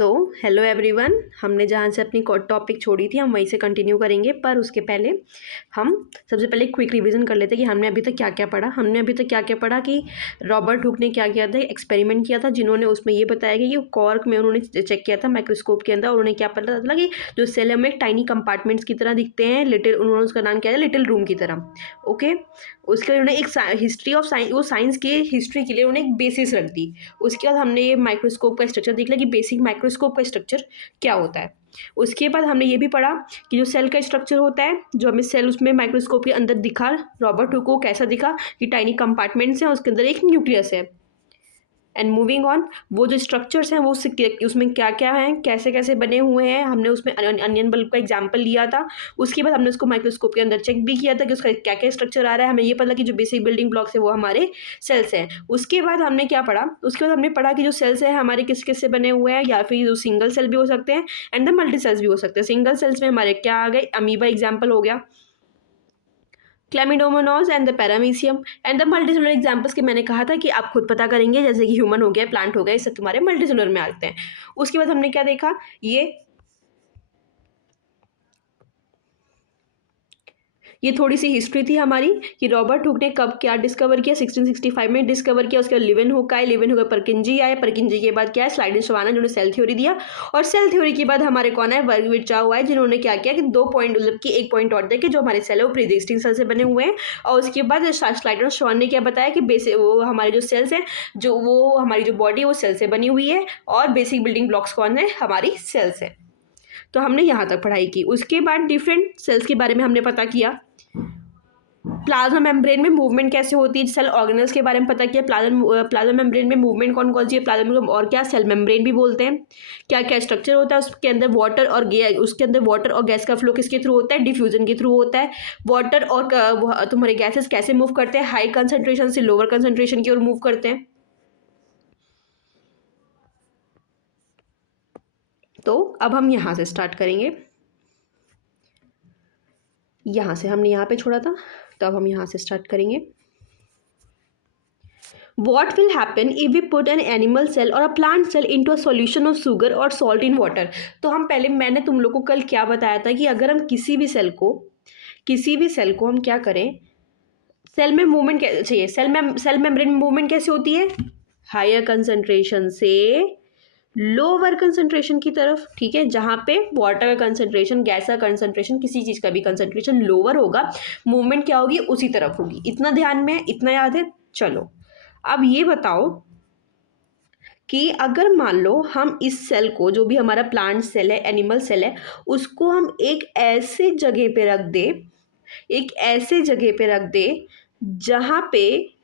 So hello everyone, हमने जहाँ से अपनी टॉपिक छोड़ी थी हम वहीं से कंटिन्यू करेंगे। पर उसके पहले हम सबसे पहले क्विक रिवीजन कर लेते हैं कि हमने अभी तक क्या क्या पढ़ा। हमने अभी तक क्या क्या पढ़ा कि रॉबर्ट हुक ने क्या किया था, एक्सपेरिमेंट किया था, जिन्होंने उसमें ये बताया कि कॉर्क में उन्होंने चेक किया था माइक्रोस्कोप के अंदर। उन्होंने क्या पता था कि जो सेल में टाइनी कंपार्टमेंट्स की तरह दिखते हैं, लिटिल, उन्होंने उसका नाम किया था लिटिल रूम की तरह। ओके, उसके लिए उन्होंने एक हिस्ट्री ऑफ साइंस, वो साइंस की हिस्ट्री के लिए उन्होंने एक बेसिस रख दी। उसके बाद हमने ये माइक्रोस्कोप का स्ट्रक्चर देख लिया कि बेसिक माइक्रोस्कोप का स्ट्रक्चर क्या होता है। उसके बाद हमने ये भी पढ़ा कि जो सेल का स्ट्रक्चर होता है, जो हमें सेल उसमें माइक्रोस्कोप के अंदर दिखा, रॉबर्ट हुक को कैसा दिखा कि टाइनी कंपार्टमेंट्स हैं, उसके अंदर एक न्यूक्लियस है। एंड मूविंग ऑन, वो जो स्ट्रक्चर्स हैं वो उसमें क्या क्या हैं, कैसे कैसे बने हुए हैं, हमने उसमें अनियन बल्ब का एग्जांपल लिया था। उसके बाद हमने उसको माइक्रोस्कोप के अंदर चेक भी किया था कि उसका क्या क्या स्ट्रक्चर आ रहा है। हमें ये पता कि जो बेसिक बिल्डिंग ब्लॉक्स है वो हमारे सेल्स हैं। उसके बाद हमने क्या पढ़ा, उसके बाद हमने पढ़ा कि जो सेल्स है हमारे किस किस से बने हुए हैं, या फिर जो सिंगल सेल भी हो सकते हैं एंड द मल्टी सेल्स भी हो सकते हैं। सिंगल सेल्स में हमारे क्या आ गए, अमीबा एग्जाम्पल हो गया, Chlamydomonas and the Paramecium and the multicellular examples के मैंने कहा था कि आप खुद पता करेंगे, जैसे कि ह्यूमन हो गया, प्लांट हो गया, ये सब तुम्हारे मल्टीसेलुलर में आते हैं। उसके बाद हमने क्या देखा, ये थोड़ी सी हिस्ट्री थी हमारी कि रॉबर्ट हुक ने कब क्या डिस्कवर किया, 1665 में डिस्कवर किया। उसके बाद लिवेनहुक आए, लिवेनहुक परकिंजी आए, परकिंजी के बाद क्या है, स्लाइडेन-शवाना, जिन्होंने सेल थ्योरी दिया। और सेल थ्योरी के बाद हमारे कौन है, वर्ग-विर्चाओ आए, जिन्होंने क्या किया कि 2 पॉइंट, मतलब कि 1 पॉइंट और दिया कि जो हमारे सेल है वो प्री एक्जिस्टिंग सेल से बने हुए हैं। और उसके बाद स्लाइडेन-शवाना ने क्या बताया कि बेसिक वो हमारे जो सेल्स हैं, जो वो हमारी जो बॉडी है वो सेल से बनी हुई है, और बेसिक बिल्डिंग ब्लॉक्स कौन है, हमारी सेल्स है। तो हमने यहाँ तक पढ़ाई की। उसके बाद डिफरेंट सेल्स के बारे में हमने पता किया। प्लाज्मा मेम्ब्रेन में मूवमेंट कैसे होती है, सेल ऑर्गेनल्स के बारे में पता किया। प्लाज्मा मेम्ब्रेन में मूवमेंट कौन कौन सी है, प्लाज्मा और क्या सेल मेम्ब्रेन भी बोलते हैं। क्या क्या स्ट्रक्चर होता है, उसके अंदर वाटर और उसके अंदर वाटर और गैस का फ्लो किसके थ्रू होता है, डिफ्यूजन के थ्रू होता है। वाटर और तुम्हारे गैसेस कैसे मूव करते हैं, हाई कंसनट्रेशन से लोअर कंसनट्रेशन की ओर मूव करते हैं। तो अब हम यहाँ से स्टार्ट करेंगे, यहाँ से हमने यहाँ पे छोड़ा था, तो अब हम यहाँ से स्टार्ट करेंगे। What will happen if we put an animal cell or a plant cell into a solution of sugar or salt in water? तो हम पहले, मैंने तुम लोग को कल क्या बताया था कि अगर हम किसी भी सेल को हम क्या करें, सेल में मूवमेंट कैसे चाहिए, सेल मेम्ब्रेन में मूवमेंट कैसे होती है, हायर कंसंट्रेशन से लोअर कंसंट्रेशन की तरफ। ठीक है, जहाँ पे वाटर का कंसंट्रेशन, गैस का कंसंट्रेशन, किसी चीज़ का भी कंसंट्रेशन लोअर होगा, मूवमेंट क्या होगी, उसी तरफ होगी। इतना ध्यान में, इतना याद है। चलो अब ये बताओ कि अगर मान लो हम इस सेल को, जो भी हमारा प्लांट सेल है, एनिमल सेल है, उसको हम एक ऐसे जगह पे रख दे जहाँ पे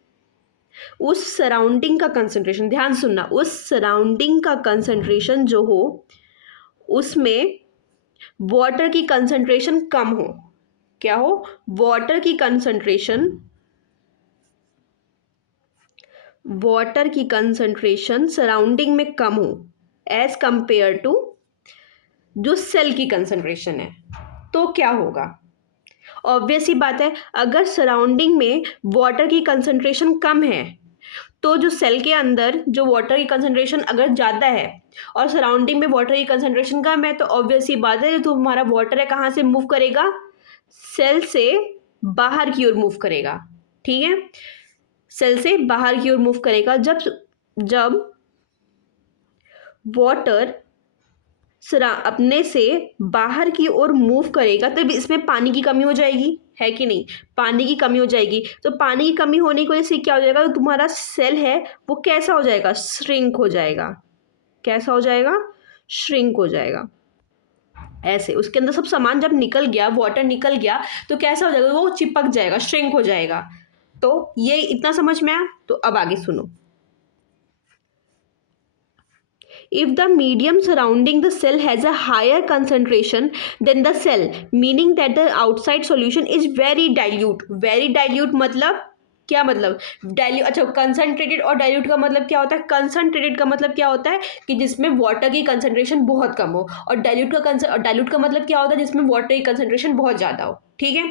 उस सराउंडिंग का कंसंट्रेशन, ध्यान सुनना, उस सराउंडिंग का कंसंट्रेशन जो हो उसमें वाटर की कंसंट्रेशन कम हो। क्या हो, वाटर की कंसंट्रेशन सराउंडिंग में कम हो एज कंपेयर टू जो सेल की कंसंट्रेशन है। तो क्या होगा, ऑब्वियस ही बात है, अगर सराउंडिंग में वाटर की कंसंट्रेशन कम है तो जो सेल के अंदर जो वाटर की कंसंट्रेशन अगर ज़्यादा है और सराउंडिंग में वाटर की कंसंट्रेशन कम है, तो ऑब्वियस ही बात है, जो तुम्हारा वाटर है कहाँ से मूव करेगा, सेल से बाहर की ओर मूव करेगा। ठीक है, सेल से बाहर की ओर मूव करेगा। जब वाटर अपने से बाहर की ओर मूव करेगा तब इसमें पानी की कमी हो जाएगी, है कि नहीं, पानी की कमी हो जाएगी। तो पानी की कमी होने की वजह से क्या हो जाएगा, तो तुम्हारा सेल है वो कैसा हो जाएगा, श्रिंक हो जाएगा। कैसा हो जाएगा, श्रिंक हो जाएगा। ऐसे उसके अंदर सब सामान जब निकल गया, वाटर निकल गया, तो कैसा हो जाएगा, वो चिपक जाएगा, श्रिंक हो जाएगा। तो ये इतना समझ में आया। तो अब आगे सुनो, if the medium surrounding the cell has a higher concentration than the cell, meaning that the outside solution is very dilute मतलब क्या मतलब अच्छा, कंसनट्रेटेड और डाइल्यूट का मतलब क्या होता है? कंसनट्रेटेड का मतलब क्या होता है कि जिसमें वाटर की कंसंट्रेशन बहुत कम हो, और डाइल्यूट का मतलब क्या होता है? जिसमें वाटर की कंसंट्रेशन बहुत ज़्यादा हो। ठीक है,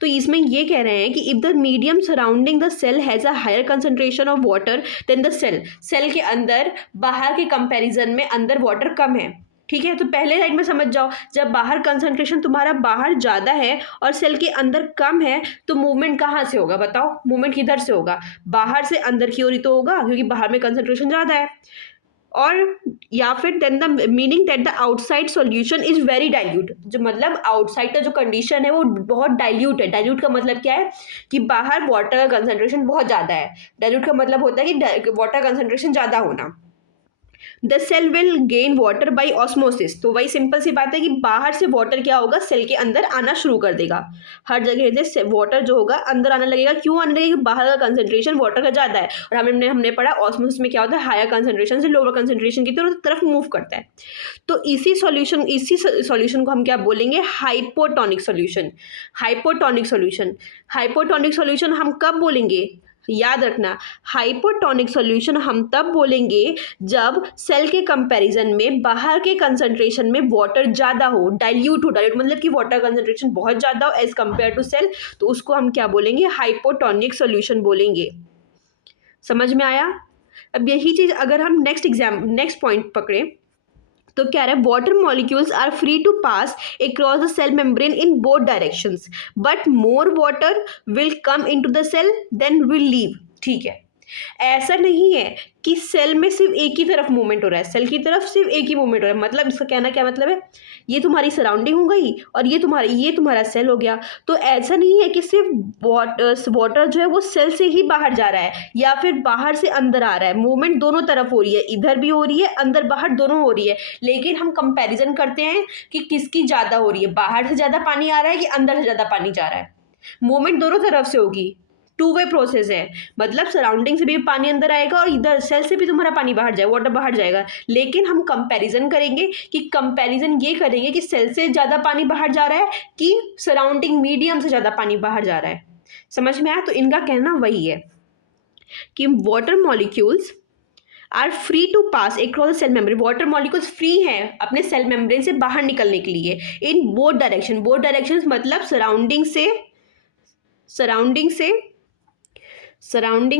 तो इसमें ये कह रहे हैं कि if the medium surrounding the cell has a higher concentration of water then the cell, cell के अंदर बाहर के कंपैरिजन में अंदर वाटर कम है। ठीक है, तो पहले साइड में समझ जाओ, जब बाहर कंसंट्रेशन तुम्हारा बाहर ज़्यादा है और सेल के अंदर कम है, तो मूवमेंट कहाँ से होगा? बताओ, मूवमेंट किधर से होगा? बाहर से अंदर की ओर ही तो होगा, क्योंकि बाहर में कंसंट्रेशन ज़्यादा है। और या फिर then the meaning that the outside solution is very dilute, जो मतलब आउटसाइड का जो कंडीशन है वो बहुत डाइल्यूट है। डाइल्यूट का मतलब क्या है? कि बाहर वाटर का कंसंट्रेशन बहुत ज़्यादा है। डाइल्यूट का मतलब होता है कि वाटर कंसंट्रेशन ज़्यादा होना। The cell will gain water by osmosis, तो वही सिंपल सी बात है कि बाहर से वाटर क्या होगा? सेल के अंदर आना शुरू कर देगा। हर जगह से वाटर जो होगा अंदर आने लगेगा। क्यों आने लगेगा? बाहर का कंसंट्रेशन वाटर का ज़्यादा है, और हमने पढ़ा ऑस्मोसिस में क्या होता है? हायर कंसंट्रेशन से लोअर कंसंट्रेशन की तरफ मूव करता है। तो इसी सॉल्यूशन को हम क्या बोलेंगे? Hypotonic solution. Hypotonic solution, hypotonic solution हम कब बोलेंगे? याद रखना, हाइपोटोनिक सॉल्यूशन हम तब बोलेंगे जब सेल के कंपैरिजन में बाहर के कंसंट्रेशन में वाटर ज़्यादा हो, डाइल्यूट हो। डाइल्यूट मतलब कि वाटर कंसंट्रेशन बहुत ज़्यादा हो एज कंपेयर टू सेल, तो उसको हम क्या बोलेंगे? हाइपोटोनिक सॉल्यूशन बोलेंगे। समझ में आया? अब यही चीज़ अगर हम नेक्स्ट पॉइंट पकड़े, तो क्या रहा है? Water molecules are free to pass across the cell membrane in both directions, but more water will come into the cell than will leave. ठीक है, ऐसा नहीं है कि सेल में सिर्फ एक ही तरफ मूवमेंट हो रहा है, सेल की तरफ सिर्फ एक ही मूवमेंट हो रहा है। मतलब इसका कहना क्या मतलब है? ये तुम्हारी सराउंडिंग हो गई और ये तुम्हारा सेल हो गया। तो ऐसा नहीं है कि सिर्फ वाटर जो है वो सेल से ही बाहर जा रहा है या फिर बाहर से अंदर आ रहा है। मूवमेंट दोनों तरफ हो रही है, इधर भी हो रही है, अंदर बाहर दोनों हो रही है। लेकिन हम कंपैरिजन करते हैं कि किसकी ज़्यादा हो रही है, बाहर से ज़्यादा पानी आ रहा है कि अंदर से ज़्यादा पानी जा रहा है। मूवमेंट दोनों तरफ से होगी, टू वे प्रोसेस है। मतलब सराउंडिंग से भी पानी अंदर आएगा और इधर सेल से भी तुम्हारा पानी बाहर जाएगा, वाटर बाहर जाएगा। लेकिन हम कंपैरिजन करेंगे कि कंपैरिजन ये करेंगे कि सेल से ज़्यादा पानी बाहर जा रहा है कि सराउंडिंग मीडियम से ज़्यादा पानी बाहर जा रहा है। समझ में आया? तो इनका कहना वही है कि water molecules are free to pass across the cell membrane. Water molecules free हैं अपने सेल मेम्ब्रेन से बाहर निकलने के लिए in both direction. Both directions मतलब सराउंडिंग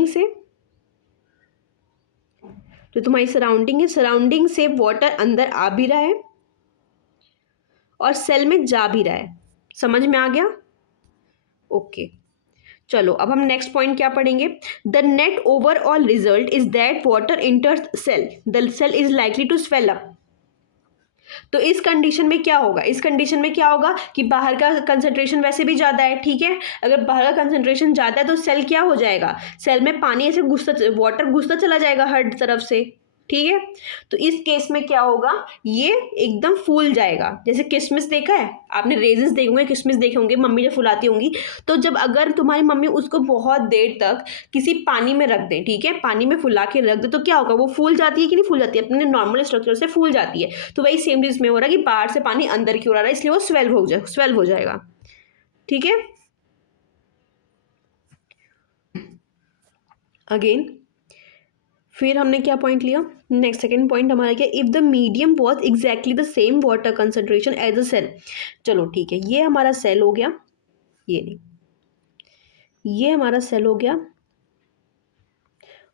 से जो तुम्हारी सराउंडिंग है, सराउंडिंग से वाटर अंदर आ भी रहा है और सेल में जा भी रहा है। समझ में आ गया? ओके, चलो अब हम नेक्स्ट पॉइंट क्या पढ़ेंगे? The net overall result is that water enters cell, the cell is likely to swell up. तो इस कंडीशन में क्या होगा? इस कंडीशन में क्या होगा कि बाहर का कंसंट्रेशन वैसे भी ज़्यादा है। ठीक है, अगर बाहर का कंसंट्रेशन ज़्यादा है तो सेल क्या हो जाएगा? सेल में पानी ऐसे वाटर घुसता चला जाएगा हर तरफ से। ठीक है, तो इस केस में क्या होगा? ये एकदम फूल जाएगा। जैसे किशमिश देखा है आपने, रेजिन्स देखे होंगे, किशमिश देखे होंगे, मम्मी जब फुलाती होंगी, तो जब अगर तुम्हारी मम्मी उसको बहुत देर तक किसी पानी में रख दें, ठीक है, पानी में फुला के रख दे, तो क्या होगा? वो फूल जाती है कि नहीं फूल जाती है? अपने नॉर्मल स्ट्रक्चर से फूल जाती है। तो वही सेम चीज में हो रहा है कि बाहर से पानी अंदर की ओर आ रहा है, इसलिए वो स्वेल हो जाएगा। ठीक है, अगेन फिर हमने क्या पॉइंट लिया? नेक्स्ट सेकंड पॉइंट हमारा क्या? If the medium was exactly the same water concentration as a cell. चलो ठीक है, ये हमारा सेल हो गया, ये नहीं, ये हमारा सेल हो गया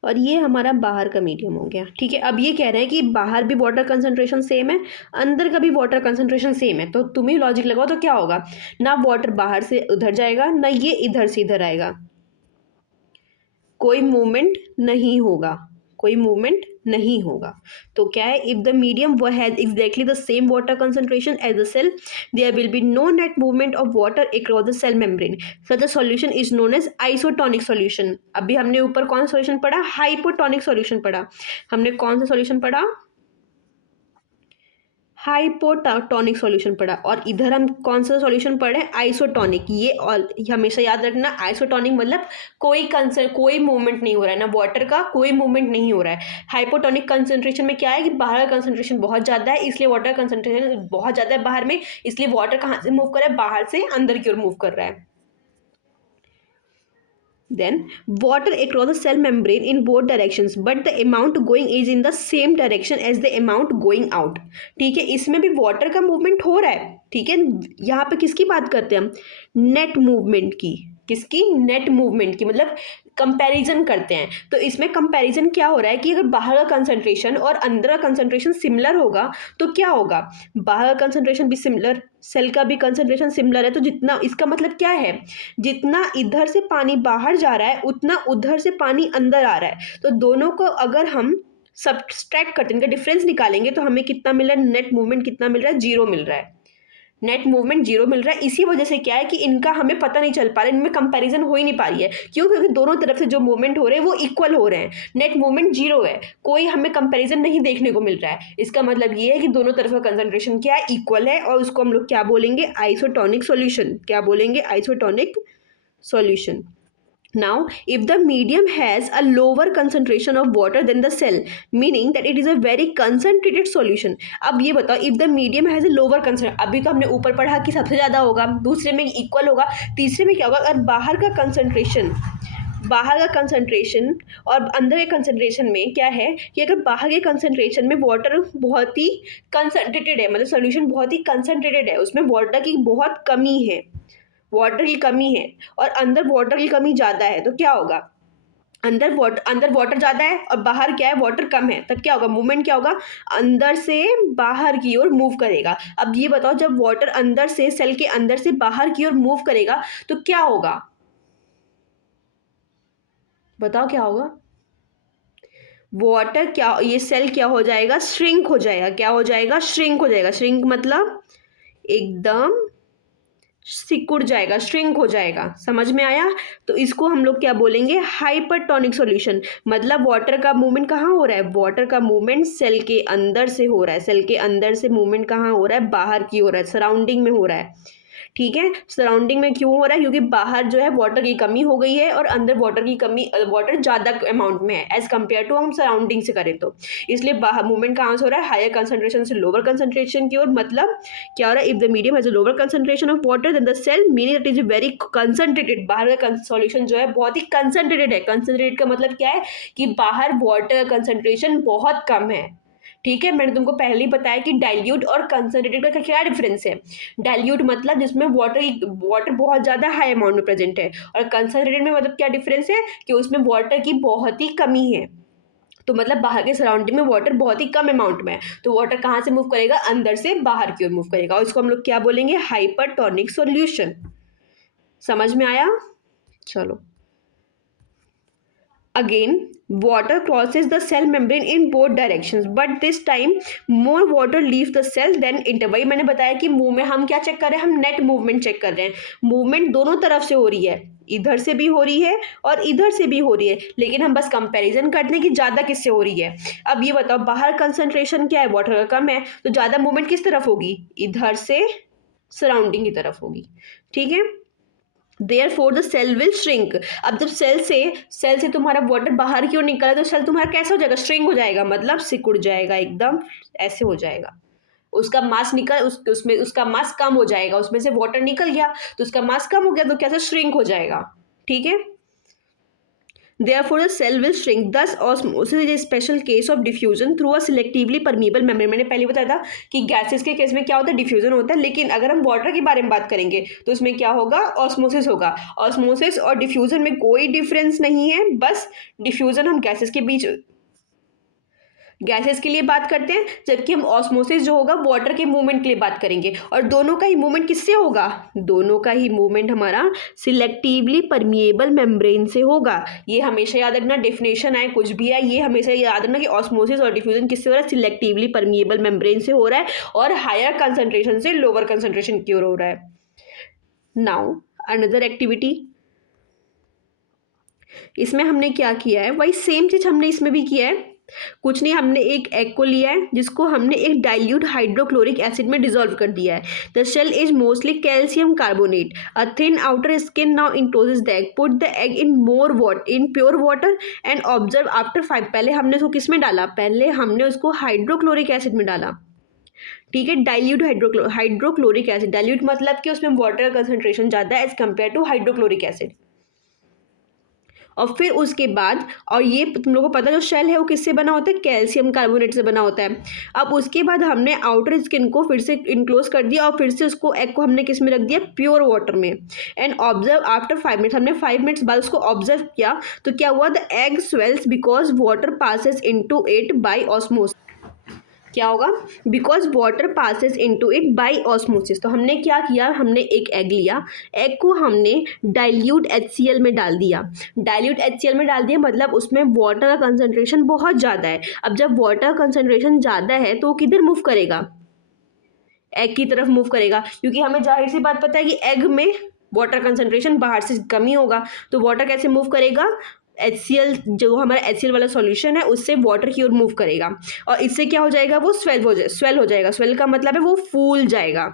और ये हमारा बाहर का मीडियम हो गया। ठीक है, अब ये कह रहे हैं कि बाहर भी वाटर कंसंट्रेशन सेम है, अंदर का भी वाटर कंसंट्रेशन सेम है। तो तुम ही लॉजिक लगाओ, तो क्या होगा? ना वाटर बाहर से उधर जाएगा, ना ये इधर से इधर आएगा, कोई मूवमेंट नहीं होगा, कोई मूवमेंट नहीं होगा। तो क्या है? इफ द मीडियम वो has exactly the same water concentration as the cell, there will be no net movement of water across the cell membrane. Such a solution is known as isotonic solution. अभी हमने ऊपर कौन सा solution पढ़ा? Hypotonic solution पढ़ा। हमने कौन सा सॉल्यूशन पढ़ा? हाइपोटोनिक सॉल्यूशन पढ़ा। और इधर हम कौन सा सॉल्यूशन पढ़े? आइसोटोनिक। ये हमेशा याद रखना, आइसोटोनिक मतलब कोई मूवमेंट नहीं हो रहा है, ना वाटर का कोई मूवमेंट नहीं हो रहा है। हाइपोटोनिक कंसंट्रेशन में क्या है कि बाहर का कंसंट्रेशन बहुत ज़्यादा है, इसलिए वाटर कंसंट्रेशन बहुत ज़्यादा है बाहर में, इसलिए वाटर कहाँ से मूव कर रहा है? बाहर से अंदर की ओर मूव कर रहा है। then water across the cell membrane in both directions but the amount going is in the same direction as the amount going out। ठीक है, इसमें भी वाटर का मूवमेंट हो रहा है। ठीक है, यहाँ पे किसकी बात करते हैं हम? नेट मूवमेंट की। किसकी? नेट मूवमेंट की, मतलब कंपैरिजन करते हैं। तो इसमें कंपैरिजन क्या हो रहा है कि अगर बाहर का कंसंट्रेशन और अंदर का कंसंट्रेशन सिमिलर होगा तो क्या होगा? बाहर का कंसंट्रेशन भी सिमिलर, सेल का भी कंसंट्रेशन सिमिलर है, तो जितना, इसका मतलब क्या है, जितना इधर से पानी बाहर जा रहा है उतना उधर से पानी अंदर आ रहा है। तो दोनों को अगर हम सब्सट्रैक्ट करते हैं, इनका डिफरेंस निकालेंगे तो हमें कितना मिल रहा है? नेट मूवमेंट कितना मिल रहा है? 0 मिल रहा है। नेट मूवमेंट 0 मिल रहा है। इसी वजह से क्या है कि इनका हमें पता नहीं चल पा रहा है, इनमें कंपैरिजन हो ही नहीं पा रही है। क्यों? क्योंकि दोनों तरफ से जो मूवमेंट हो रहे हैं वो इक्वल हो रहे हैं। नेट मूवमेंट 0 है, कोई हमें कंपैरिजन नहीं देखने को मिल रहा है। इसका मतलब ये है कि दोनों तरफ का कंसंट्रेशन क्या है? इक्वल है, और उसको हम लोग क्या बोलेंगे? Isotonic solution. क्या बोलेंगे? Isotonic solution. Now, if the medium has a lower concentration of water than the cell, meaning that it is a very concentrated solution। अब ये बताओ, if the medium has a lower concentration, अभी तो हमने ऊपर पढ़ा कि सबसे ज़्यादा होगा, दूसरे में इक्वल होगा, तीसरे में क्या होगा? अगर बाहर का कंसंट्रेशन और अंदर के कंसंट्रेशन में क्या है कि अगर बाहर के कंसंट्रेशन में वाटर बहुत ही कंसंट्रेटेड है, मतलब सोल्यूशन बहुत ही कंसंट्रेटेड है, उसमें वाटर की बहुत कमी है, वाटर की कमी है, और अंदर वाटर की कमी ज़्यादा है, तो क्या होगा? अंदर वाटर ज़्यादा है और बाहर क्या है? वाटर कम है, तब क्या होगा? मूवमेंट क्या होगा? अंदर से बाहर की ओर मूव करेगा। अब ये बताओ, जब वाटर अंदर से, सेल के अंदर से बाहर की ओर मूव करेगा तो क्या होगा? बताओ क्या होगा? वाटर क्या, ये सेल क्या हो जाएगा? श्रिंक हो जाएगा। क्या हो जाएगा? श्रिंक हो जाएगा। श्रिंक मतलब एकदम सिकुड़ जाएगा, श्रिंक हो जाएगा। समझ में आया? तो इसको हम लोग क्या बोलेंगे? Hypertonic solution. मतलब वाटर का मूवमेंट कहाँ हो रहा है? वाटर का मूवमेंट सेल के अंदर से हो रहा है। सेल के अंदर से मूवमेंट कहाँ हो रहा है? बाहर की हो रहा है, सराउंडिंग में हो रहा है। ठीक है, सराउंडिंग में क्यों हो रहा है? क्योंकि बाहर जो है वाटर की कमी हो गई है और अंदर वाटर की कमी, वाटर ज़्यादा अमाउंट में है एज कम्पेयर टू हम सराउंडिंग से करें तो। इसलिए बाहर मूवमेंट कहाँ से हो रहा है? हायर कंसंट्रेशन से लोअर कंसंट्रेशन की ओर। मतलब क्या हो रहा है? If the medium has a lower concentration of water then the cell, meaning it is very concentrated. बाहर का सॉल्यूशन जो है बहुत ही कंसंट्रेटेड है। कंसंट्रेटेड का मतलब क्या है कि बाहर वाटर कंसंट्रेशन बहुत कम है। ठीक है, मैंने तुमको पहले ही बताया कि डाइल्यूट और कंसंट्रेटेड का क्या डिफरेंस है। डाइल्यूट मतलब जिसमें वाटर बहुत ज़्यादा हाई अमाउंट में प्रेजेंट है, और कंसंट्रेटेड में मतलब क्या डिफरेंस है कि उसमें वाटर की बहुत ही कमी है। तो मतलब बाहर के सराउंडिंग में वाटर बहुत ही कम अमाउंट में है, तो वाटर कहाँ से मूव करेगा? अंदर से बाहर की ओर मूव करेगा, और इसको हम लोग क्या बोलेंगे? Hypertonic solution. समझ में आया? चलो, again water crosses the cell membrane in both directions but this time more water leaves the cell than enter। वही मैंने बताया कि मुंह में हम क्या चेक कर रहे हैं? हम नेट मूवमेंट चेक कर रहे हैं। मूवमेंट दोनों तरफ से हो रही है, इधर से भी हो रही है और इधर से भी हो रही है, लेकिन हम बस कंपैरिजन करते हैं कि ज़्यादा किससे हो रही है। अब ये बताओ, बाहर कंसंट्रेशन क्या है? वाटर का कम है, तो ज़्यादा मूवमेंट किस तरफ होगी? इधर से सराउंडिंग की तरफ होगी। ठीक है, Therefore the cell will shrink। अब जब सेल से तुम्हारा वाटर बाहर की ओर निकला तो सेल तुम्हारा कैसा हो जाएगा? श्रिंक हो जाएगा, मतलब सिकुड़ जाएगा, एकदम ऐसे हो जाएगा। उसका मास निकल उसमें उसका मास कम हो जाएगा, उसमें से वाटर निकल गया तो उसका मास कम हो गया, तो कैसे? श्रिंक हो जाएगा। ठीक है, Therefore, the cell will shrink. Thus, osmosis is a special case of diffusion through a selectively permeable membrane। मैंने पहले बताया था कि गैसेस के केस में क्या होता है? डिफ्यूजन होता है, लेकिन अगर हम वाटर के बारे में बात करेंगे तो उसमें क्या होगा? ऑस्मोसिस होगा। ऑस्मोसिस और डिफ्यूजन में कोई डिफरेंस नहीं है, बस डिफ्यूजन हम गैसेस के लिए बात करते हैं, जबकि हम ऑस्मोसिस जो होगा वाटर के मूवमेंट के लिए बात करेंगे। और दोनों का ही मूवमेंट किससे होगा? दोनों का ही मूवमेंट हमारा सिलेक्टिवली परमिएबल मेम्ब्रेन से होगा। ये हमेशा याद रखना, डेफिनेशन आए कुछ भी आए, ये हमेशा याद रखना कि ऑस्मोसिस और डिफ्यूजन किससे हो रहा है? सिलेक्टिवली परमिएबल मेम्ब्रेन से हो रहा है, और हायर कंसंट्रेशन से लोअर कंसंट्रेशन की ओर हो रहा है। नाउ अनदर एक्टिविटी, इसमें हमने क्या किया है? वही सेम चीज हमने इसमें भी किया है। कुछ नहीं, हमने एक एग को लिया है जिसको हमने एक डाइल्यूट हाइड्रोक्लोरिक एसिड में डिसॉल्व कर दिया है। The shell is mostly calcium carbonate. A thin outer skin now encloses the egg. Put the egg in pure water and observe after 5। पहले हमने उसको किस में डाला? पहले हमने उसको हाइड्रोक्लोरिक एसिड में डाला। ठीक है, डाइल्यूट हाइड्रोक्लोरिक एसिड। डाइल्यूट मतलब कि उसमें वाटर का कंसंट्रेशन ज़्यादा है as compare to hydrochloric acid. और फिर उसके बाद, और ये तुम लोगों को पता है जो शेल है वो किससे बना होता है, कैल्शियम कार्बोनेट से बना होता है। अब उसके बाद हमने आउटर स्किन को फिर से इनक्लोज कर दिया और फिर से उसको एग को हमने किस में रख दिया, प्योर वाटर में। एंड ऑब्जर्व आफ्टर 5 मिनट्स, हमने 5 मिनट्स बाद उसको ऑब्जर्व किया तो क्या हुआ, the egg swells because water passes into it by osmosis. क्या होगा, because water passes into it by osmosis. तो हमने क्या किया, हमने एक एग लिया, एग को हमने डाइल्यूट HCl में डाल दिया। डाइल्यूट HCl में डाल दिया मतलब उसमें वाटर का कंसंट्रेशन बहुत ज़्यादा है। अब जब वाटर कंसंट्रेशन ज़्यादा है तो वो किधर मूव करेगा, एग की तरफ मूव करेगा, क्योंकि हमें जाहिर सी बात पता है कि एग में वाटर कंसंट्रेशन बाहर से कम ही होगा। तो वाटर कैसे मूव करेगा, HCl, जो हमारा HCl वाला सॉल्यूशन है उससे वाटर की ओर मूव करेगा और इससे क्या हो जाएगा, वो स्वेल हो जाएगा। स्वेल का मतलब है वो फूल जाएगा।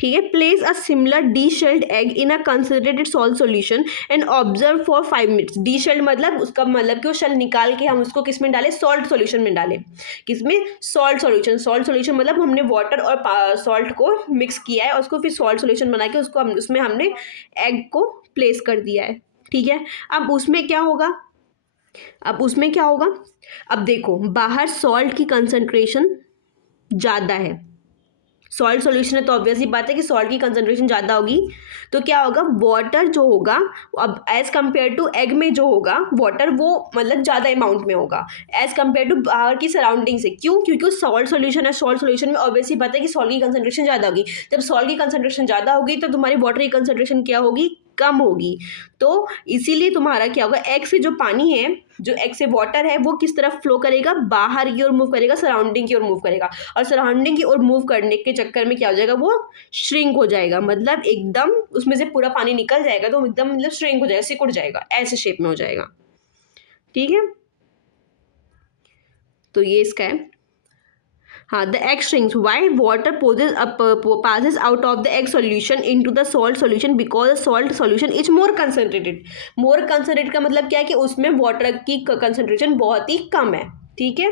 ठीक है, place a similar D-shelled egg in a concentrated salt solution and observe for 5 minutes. D-shelled मतलब उसका मतलब कि वो शेल निकाल के हम उसको किस में डालें, सॉल्ट सॉल्यूशन में डालें। किसमें, सॉल्ट सॉल्यूशन। सॉल्ट सॉल्यूशन मतलब हमने वाटर और सॉल्ट को मिक्स किया है और उसको फिर सॉल्ट सॉल्यूशन बना के उसको उसमें हमने एग को प्लेस कर दिया है। ठीक है, अब उसमें क्या होगा, अब देखो बाहर सॉल्ट की कंसंट्रेशन ज़्यादा है, सॉल्ट सॉल्यूशन है तो ऑब्वियस ही बात है कि सॉल्ट की कंसंट्रेशन ज़्यादा होगी। तो क्या होगा, वाटर जो होगा, अब एज कम्पेयर टू एग में जो होगा वाटर, वो मतलब ज़्यादा अमाउंट में होगा एज कम्पेयर टू बाहर की सराउंडिंग से। क्यों, क्योंकि वो सॉल्ट सॉल्यूशन है, सॉल्ट सॉल्यूशन में ऑब्वियस ही बात है कि सॉल्ट की कंसंट्रेशन ज़्यादा होगी। जब सॉल्ट की कंसंट्रेशन ज़्यादा होगी तो तुम्हारी वाटर की कंसंट्रेशन क्या होगी, कम होगी। तो इसीलिए तुम्हारा क्या होगा, एग से जो पानी है, जो एग से वाटर है, वो किस तरफ फ्लो करेगा, बाहर की ओर मूव करेगा, सराउंडिंग की ओर मूव करेगा। और सराउंडिंग की ओर मूव करने के चक्कर में क्या हो जाएगा, वो श्रिंक हो जाएगा, मतलब एकदम उसमें से पूरा पानी निकल जाएगा तो एकदम मतलब श्रिंक हो जाएगा, सिकुड़ जाएगा, ऐसे शेप में हो जाएगा। ठीक है, तो ये इसका है। हाँ, the egg shrinks Y water passes out of the egg solution into the salt solution because the salt solution is more concentrated। more concentrated का मतलब क्या है कि उसमें वाटर की कंसंट्रेशन बहुत ही कम है। ठीक है,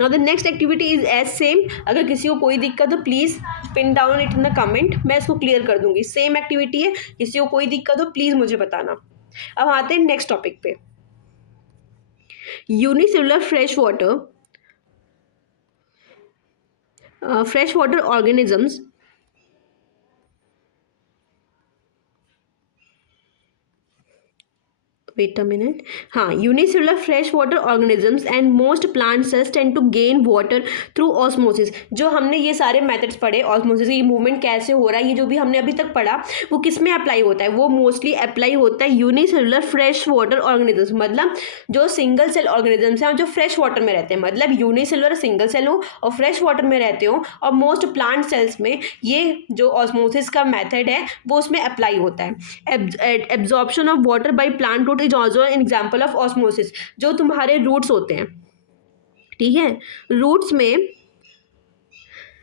now the next activity is as same. अगर किसी को कोई दिक्कत हो please pin down it in the comment, मैं इसको क्लियर कर दूंगी। सेम एक्टिविटी है, किसी को कोई दिक्कत हो प्लीज़ मुझे बताना। अब आते हैं नेक्स्ट टॉपिक पे, unicellular fresh water organisms wait a minute, हाँ, unicellular fresh water organisms and most plant cells tend to gain water through osmosis. जो हमने ये सारे मेथड्स पढ़े, ऑस्मोसिस की मूवमेंट कैसे हो रहा है, ये जो भी हमने अभी तक पढ़ा, वो किस में अप्लाई होता है, वो मोस्टली अप्लाई होता है यूनिसेलुलर फ्रेश वाटर ऑर्गेनिजम्स, मतलब जो सिंगल सेल ऑर्गेनिजम्स हैं जो फ्रेश वाटर में रहते हैं, मतलब यूनिसेलुलर सिंगल सेल हो और फ्रेश वाटर में रहते हो, और मोस्ट प्लांट सेल्स में ये जो ऑस्मोसिस का मेथड है वो उसमें अप्लाई होता है। Absorption of water by plant root is also an example of osmosis. जो तुम्हारे रूट्स होते हैं, ठीक है, रूट्स में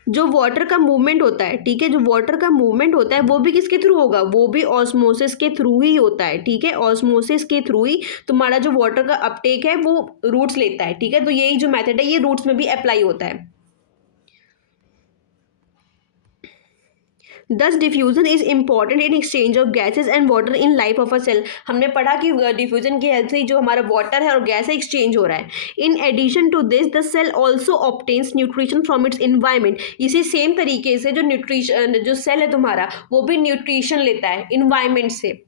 जो वाटर का मूवमेंट होता है, ठीक है, जो वाटर का मूवमेंट होता है वो भी किसके थ्रू होगा, वो भी ऑस्मोसिस के थ्रू ही होता है। ठीक है, ऑस्मोसिस के थ्रू ही तुम्हारा जो वाटर का अपटेक है वो रूट्स लेता है। ठीक है, तो यही जो मेथड है ये रूट्स में भी अप्लाई होता है। Thus diffusion is important in exchange of gases and water in life of a cell। हमने पढ़ा कि डिफ्यूजन की हेल्प से जो हमारा वाटर है और गैस है एक्सचेंज हो रहा है। In addition to this the cell also obtains nutrition from its environment. इसी सेम तरीके से जो सेल है तुम्हारा वो भी न्यूट्रिशन लेता है इन्वायरमेंट से।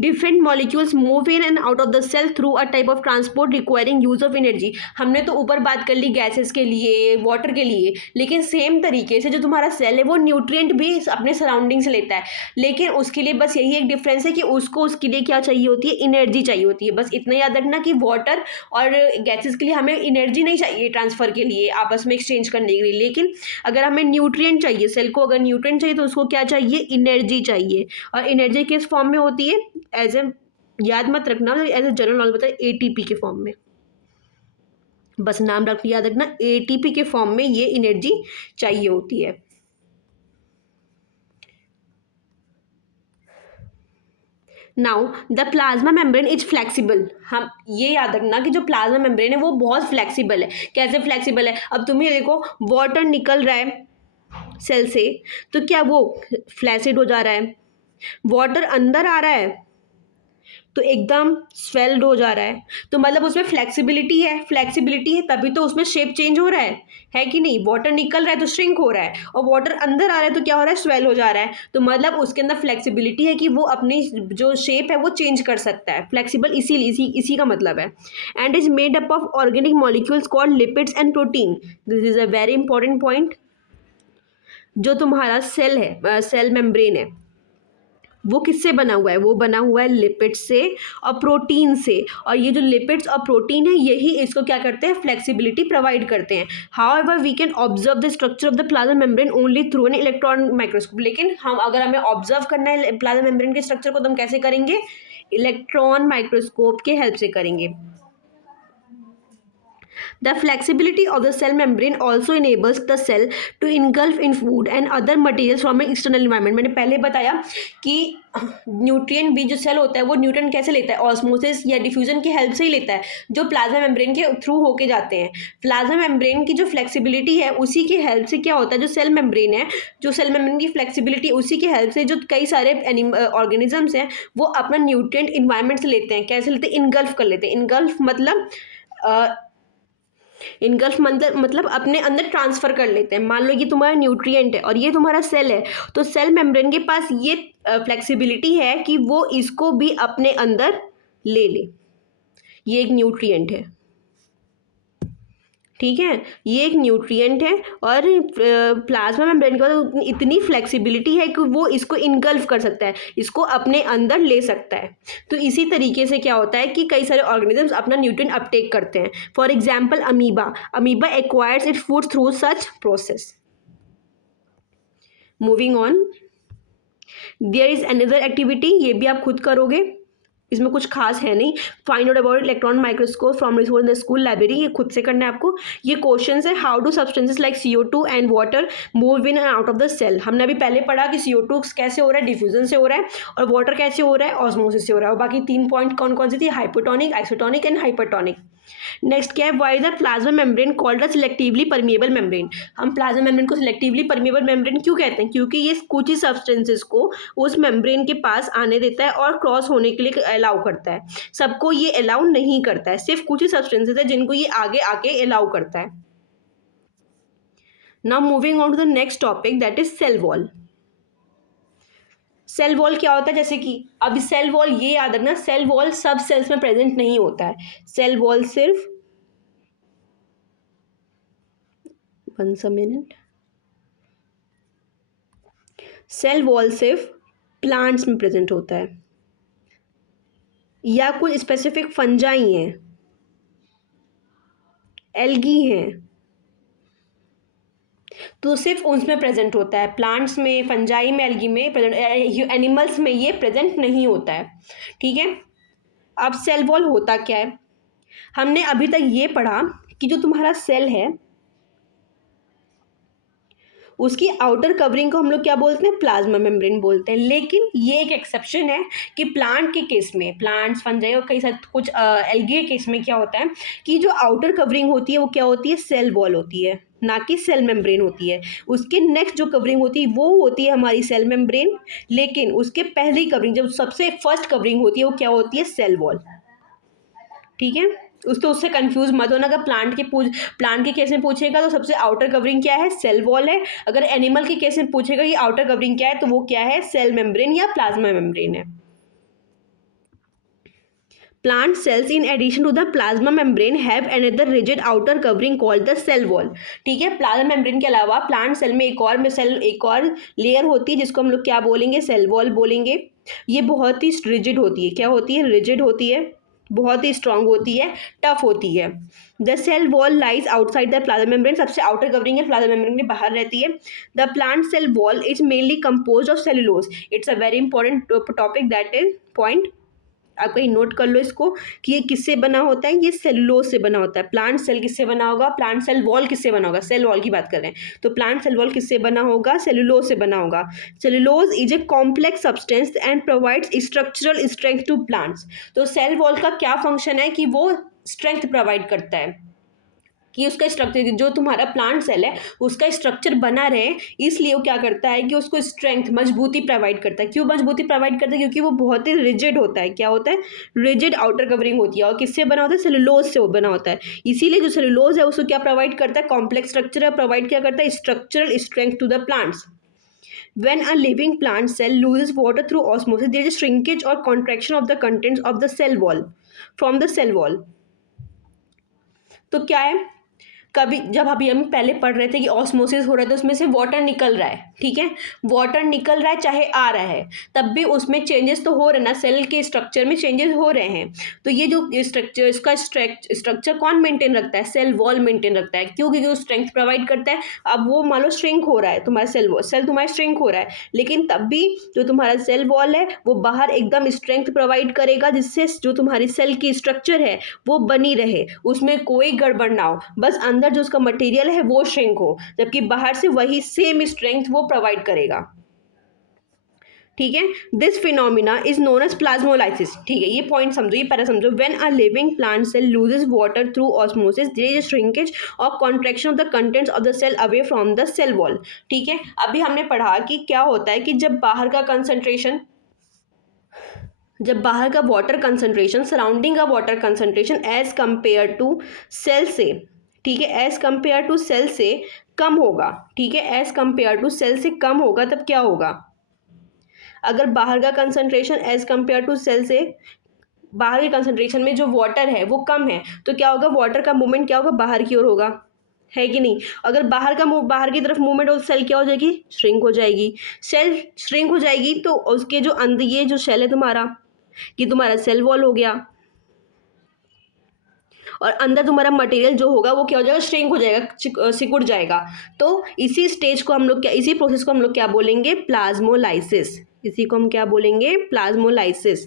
Different molecules move in and out of the cell through a type of transport requiring use of energy. हमने तो ऊपर बात कर ली गैसेस के लिए, वाटर के लिए, लेकिन सेम तरीके से जो तुम्हारा सेल है वो न्यूट्रिएंट भी अपने सराउंडिंग से लेता है, लेकिन उसके लिए बस यही एक डिफरेंस है कि उसको उसके लिए क्या चाहिए होती है, एनर्जी चाहिए होती है। बस इतना याद रखना कि वाटर और गैसेस के लिए हमें एनर्जी नहीं चाहिए ट्रांसफ़र के लिए, आपस में एक्सचेंज करने के लिए, लेकिन अगर हमें न्यूट्रिएंट चाहिए, सेल को अगर न्यूट्रिएंट चाहिए तो उसको क्या चाहिए, एनर्जी चाहिए। और एनर्जी किस फॉर्म में होती है, एज ए, याद मत रखना, एज ए जनरल नॉलेज बताए, एटीपी के फॉर्म में, बस नाम रख याद रखना, एटीपी के फॉर्म में ये एनर्जी चाहिए होती है। Now the plasma membrane is flexible. हम ये याद रखना कि जो प्लाज्मा मेम्ब्रेन है वो बहुत फ्लेक्सिबल है। कैसे फ्लेक्सिबल है, अब तुम्हें देखो वाटर निकल रहा है सेल से तो क्या वो फ्लैसिड हो जा रहा है, वाटर अंदर आ रहा है तो एकदम स्वेल्ड हो जा रहा है, तो मतलब उसमें फ्लेक्सिबिलिटी है, फ्लेक्सिबिलिटी है तभी तो उसमें शेप चेंज हो रहा है कि नहीं। वाटर निकल रहा है तो श्रिंक हो रहा है, और वाटर अंदर आ रहा है तो क्या हो रहा है, स्वेल हो जा रहा है। तो मतलब उसके अंदर फ्लेक्सिबिलिटी है कि वो अपनी जो शेप है वो चेंज कर सकता है, फ्लेक्सिबल इसी का मतलब है। And is made up of organic molecules called lipids and protein. This is a very important point. जो तुम्हारा सेल है, सेल मेम्ब्रेन है, वो किससे बना हुआ है, वो बना हुआ है लिपिड से और प्रोटीन से। और ये जो लिपिड्स और प्रोटीन है यही इसको क्या करते हैं, फ्लेक्सिबिलिटी प्रोवाइड करते हैं। However we can observe the structure of the plasma membrane only through an electron microscope. लेकिन हम अगर हमें ऑब्जर्व करना है प्लाज्मा मेम्ब्रेन के स्ट्रक्चर को तो हम कैसे करेंगे, इलेक्ट्रॉन माइक्रोस्कोप के हेल्प से करेंगे। The flexibility of the cell membrane also enables the cell to engulf in food and other materials from an external environment। मैंने पहले बताया कि न्यूट्रिएंट भी जो सेल होता है वो न्यूट्रिएंट कैसे लेता है, ऑस्मोसिस या डिफ्यूजन की हेल्प से ही लेता है, जो प्लाज्मा मेम्ब्रेन के थ्रू होके जाते हैं। प्लाज्मा मेम्ब्रेन की जो फ्लेक्सिबिलिटी है उसी की हेल्प से क्या होता है, जो सेल मेम्ब्रेन है, जो सेल मेम्ब्रेन की फ्लेक्सिबिलिटी उसी की हेल्प से जो कई सारे ऑर्गेनिजम्स हैं वो अपना न्यूट्रिएंट इन्वायरमेंट से लेते हैं। कैसे लेते हैं, इनगल्फ कर लेते हैं। इनगल्फ मतलब इनगल्फ मतलब अपने अंदर ट्रांसफर कर लेते हैं। मान लो ये तुम्हारा न्यूट्रिएंट है और ये तुम्हारा सेल है, तो सेल मेम्ब्रेन के पास ये फ्लेक्सिबिलिटी है कि वो इसको भी अपने अंदर ले ले। ये एक न्यूट्रिएंट है, ठीक है, ये एक न्यूट्रिएंट है और प्लाज्मा मेम्ब्रेन के पास इतनी फ्लेक्सिबिलिटी है कि वो इसको इनगल्फ कर सकता है, इसको अपने अंदर ले सकता है। तो इसी तरीके से क्या होता है कि कई सारे ऑर्गेनिजम्स अपना न्यूट्रिएंट अपटेक करते हैं। For example amoeba acquires its food through such process. Moving on, there is another activity, ये भी आप खुद करोगे, इसमें कुछ खास है नहीं। Find out about electron microscope from resource in the school library, ये खुद से करना है आपको। ये क्वेश्चन है, how do substances like CO2 and water move in and out of the cell. हमने अभी पहले पढ़ा कि CO2 कैसे हो रहा है, डिफ्यूजन से हो रहा है, और वाटर कैसे हो रहा है, ऑस्मोसिस से हो रहा है। और बाकी 3 पॉइंट कौन कौन से थे, hypotonic, isotonic and hypertonic. Next क्या है, why the plasma membrane called a selectively permeable membrane. हम प्लाज्मा मेम्ब्रेन को सिलेक्टिवली परमिएबल मेम्ब्रेन क्यों कहते हैं, क्योंकि ये कुछ ही सब्सटेंसेस को उस मेम्ब्रेन के पास आने देता है और क्रॉस होने के लिए अलाउ करता है। सबको ये अलाउ नहीं करता है, सिर्फ कुछ ही सब्सटेंसेस है जिनको ये आगे आके अलाउ करता है। Now moving on to the next topic, that is cell wall. Cell wall क्या होता है, जैसे कि अब सेल वॉल ये याद रखना, सेल वॉल सब सेल्स में प्रेजेंट नहीं होता है। सेल वॉल सिर्फ सेल वॉल सिर्फ प्लांट्स में प्रेजेंट होता है या कुछ स्पेसिफिक फंजाई हैं, एल्गी हैं, तो सिर्फ उसमें प्रेजेंट होता है। प्लांट्स में, फंजाई में, एल्गी में प्रेजेंट, एनिमल्स में ये प्रेजेंट नहीं होता है, ठीक है। अब सेल वॉल होता क्या है, हमने अभी तक ये पढ़ा कि जो तुम्हारा सेल है उसकी आउटर कवरिंग को हम लोग क्या बोलते हैं, प्लाज्मा मेम्ब्रेन बोलते हैं। लेकिन ये एक एक्सेप्शन है कि प्लांट के केस में, प्लांट्स, फंजाई और कई सारे कुछ एल्गी के केस में क्या होता है कि जो आउटर कवरिंग होती है वो क्या होती है, सेल वॉल होती है, ना कि सेल मेम्ब्रेन होती है। उसके नेक्स्ट जो कवरिंग होती है वो होती है हमारी सेल मेम्ब्रेन, लेकिन उसके पहली कवरिंग, जब सबसे फर्स्ट कवरिंग होती है वो क्या होती है, सेल वॉल, ठीक है। उससे कंफ्यूज मत होना। अगर प्लांट के केस में पूछेगा तो सबसे आउटर कवरिंग क्या है, सेल वॉल है। अगर एनिमल के केस में पूछेगा कि आउटर कवरिंग क्या है तो वो क्या है, सेल मेम्ब्रेन या प्लाज्मा मेम्ब्रेन है। Plant cells in addition to the plasma membrane have another rigid outer covering called the cell wall। ठीक है, प्लाज्मा मेम्ब्रेन के अलावा प्लांट सेल में एक और लेयर होती है जिसको हम लोग क्या बोलेंगे, सेल वॉल बोलेंगे। ये बहुत ही रिजिड होती है, क्या होती है, रिजिड होती है, बहुत ही स्ट्रांग होती है, टफ होती है। The cell wall lies outside the plasma membrane, सबसे आउटर कवरिंग है, प्लाज्मा मेम्ब्रेन के बाहर रहती है। The plant cell wall is mainly composed of cellulose. It's a very important topic, that is point, आप कहीं नोट कर लो इसको कि ये किससे बना होता है, ये सेलुलोज से बना होता है। प्लांट सेल किससे बना होगा, प्लांट सेल वॉल किससे बना होगा, सेल वॉल की बात कर रहे हैं तो प्लांट सेल वॉल किससे बना होगा, सेलुलोज से बना होगा। Cellulose is a complex substance and provides structural strength to plants. तो सेल वॉल का क्या फंक्शन है कि वो स्ट्रेंथ प्रोवाइड करता है, कि उसका स्ट्रक्चर, जो तुम्हारा प्लांट सेल है उसका स्ट्रक्चर बना रहे, इसलिए वो क्या करता है कि उसको स्ट्रेंथ, मजबूती प्रोवाइड करता है। क्यों मजबूती प्रोवाइड करता है? क्योंकि वो बहुत ही रिजिड होता है। क्या होता है? रिजिड आउटर कवरिंग होती है। और किससे बना होता है? सेलुलोज से वो बना होता है। इसीलिए जो सेलुलोज है उसको क्या प्रोवाइड करता है? कॉम्प्लेक्स स्ट्रक्चर है, प्रोवाइड क्या करता है? Structural strength to the plants. When a living plant cell loses water through osmosis, there is a shrinkage or contraction of the contents of the cell wall from the cell wall. तो क्या है, कभी जब अभी हम पहले पढ़ रहे थे कि ऑस्मोसिस हो रहा है तो उसमें से वाटर निकल रहा है, ठीक है, वाटर निकल रहा है चाहे आ रहा है, तब भी उसमें चेंजेस तो हो रहे हैं ना, सेल के स्ट्रक्चर में चेंजेस हो रहे हैं। तो ये जो स्ट्रक्चर, इसका स्ट्रक्चर कौन मेंटेन रखता है? सेल वॉल मेंटेन रखता है। क्यों? क्योंकि वो स्ट्रेंथ प्रोवाइड करता है। अब वो मान लो श्रिंक हो रहा है, तुम्हारा सेल तुम्हारा श्रिंक हो रहा है, लेकिन तब भी जो तुम्हारा सेल वॉल है वो बाहर एकदम स्ट्रेंथ प्रोवाइड करेगा, जिससे जो तुम्हारी सेल की स्ट्रक्चर है वो बनी रहे, उसमें कोई गड़बड़ ना हो, बस अंदर जो उसका मटेरियल है वो श्रिंक हो, जबकि बाहर से वही सेम स्ट्रेंथ वो प्रोवाइड करेगा। ठीक है, this phenomena is known as plasmolysis. ठीक है, ये पॉइंट समझो, ये पहले समझो। When a living plant cell loses water through osmosis, there is shrinkage और contraction of the contents of the cell away from the cell wall. ठीक है, अभी हमने पढ़ा कि क्या होता है कि जब बाहर का वाटर कंसंट्रेशन, सराउंडिंग का water concentration as compare to cell से, ठीक है, एज कंपेयर टू सेल से कम होगा, ठीक है, एज कंपेयर टू सेल से कम होगा, तब क्या होगा? अगर बाहर का concentration as compare to cell से, बाहर के कंसंट्रेशन में जो वाटर है वो कम है, तो क्या होगा? वाटर का मूवमेंट क्या होगा? बाहर की ओर होगा, है कि नहीं? अगर बाहर की तरफ मूवमेंट हो, सेल क्या हो जाएगी? श्रिंक हो जाएगी। सेल श्रिंक हो जाएगी तो उसके जो अंदर, ये जो सेल है तुम्हारा, ये तुम्हारा सेल वॉल हो गया, और अंदर तुम्हारा मटेरियल जो होगा वो क्या हो जाएगा? श्रिंक हो जाएगा, सिकुड़ जाएगा। तो इसी स्टेज को हम लोग क्या, इसी प्रोसेस को हम लोग क्या बोलेंगे? प्लाज्मोलाइसिस। इसी को हम क्या बोलेंगे? प्लाज्मोलाइसिस।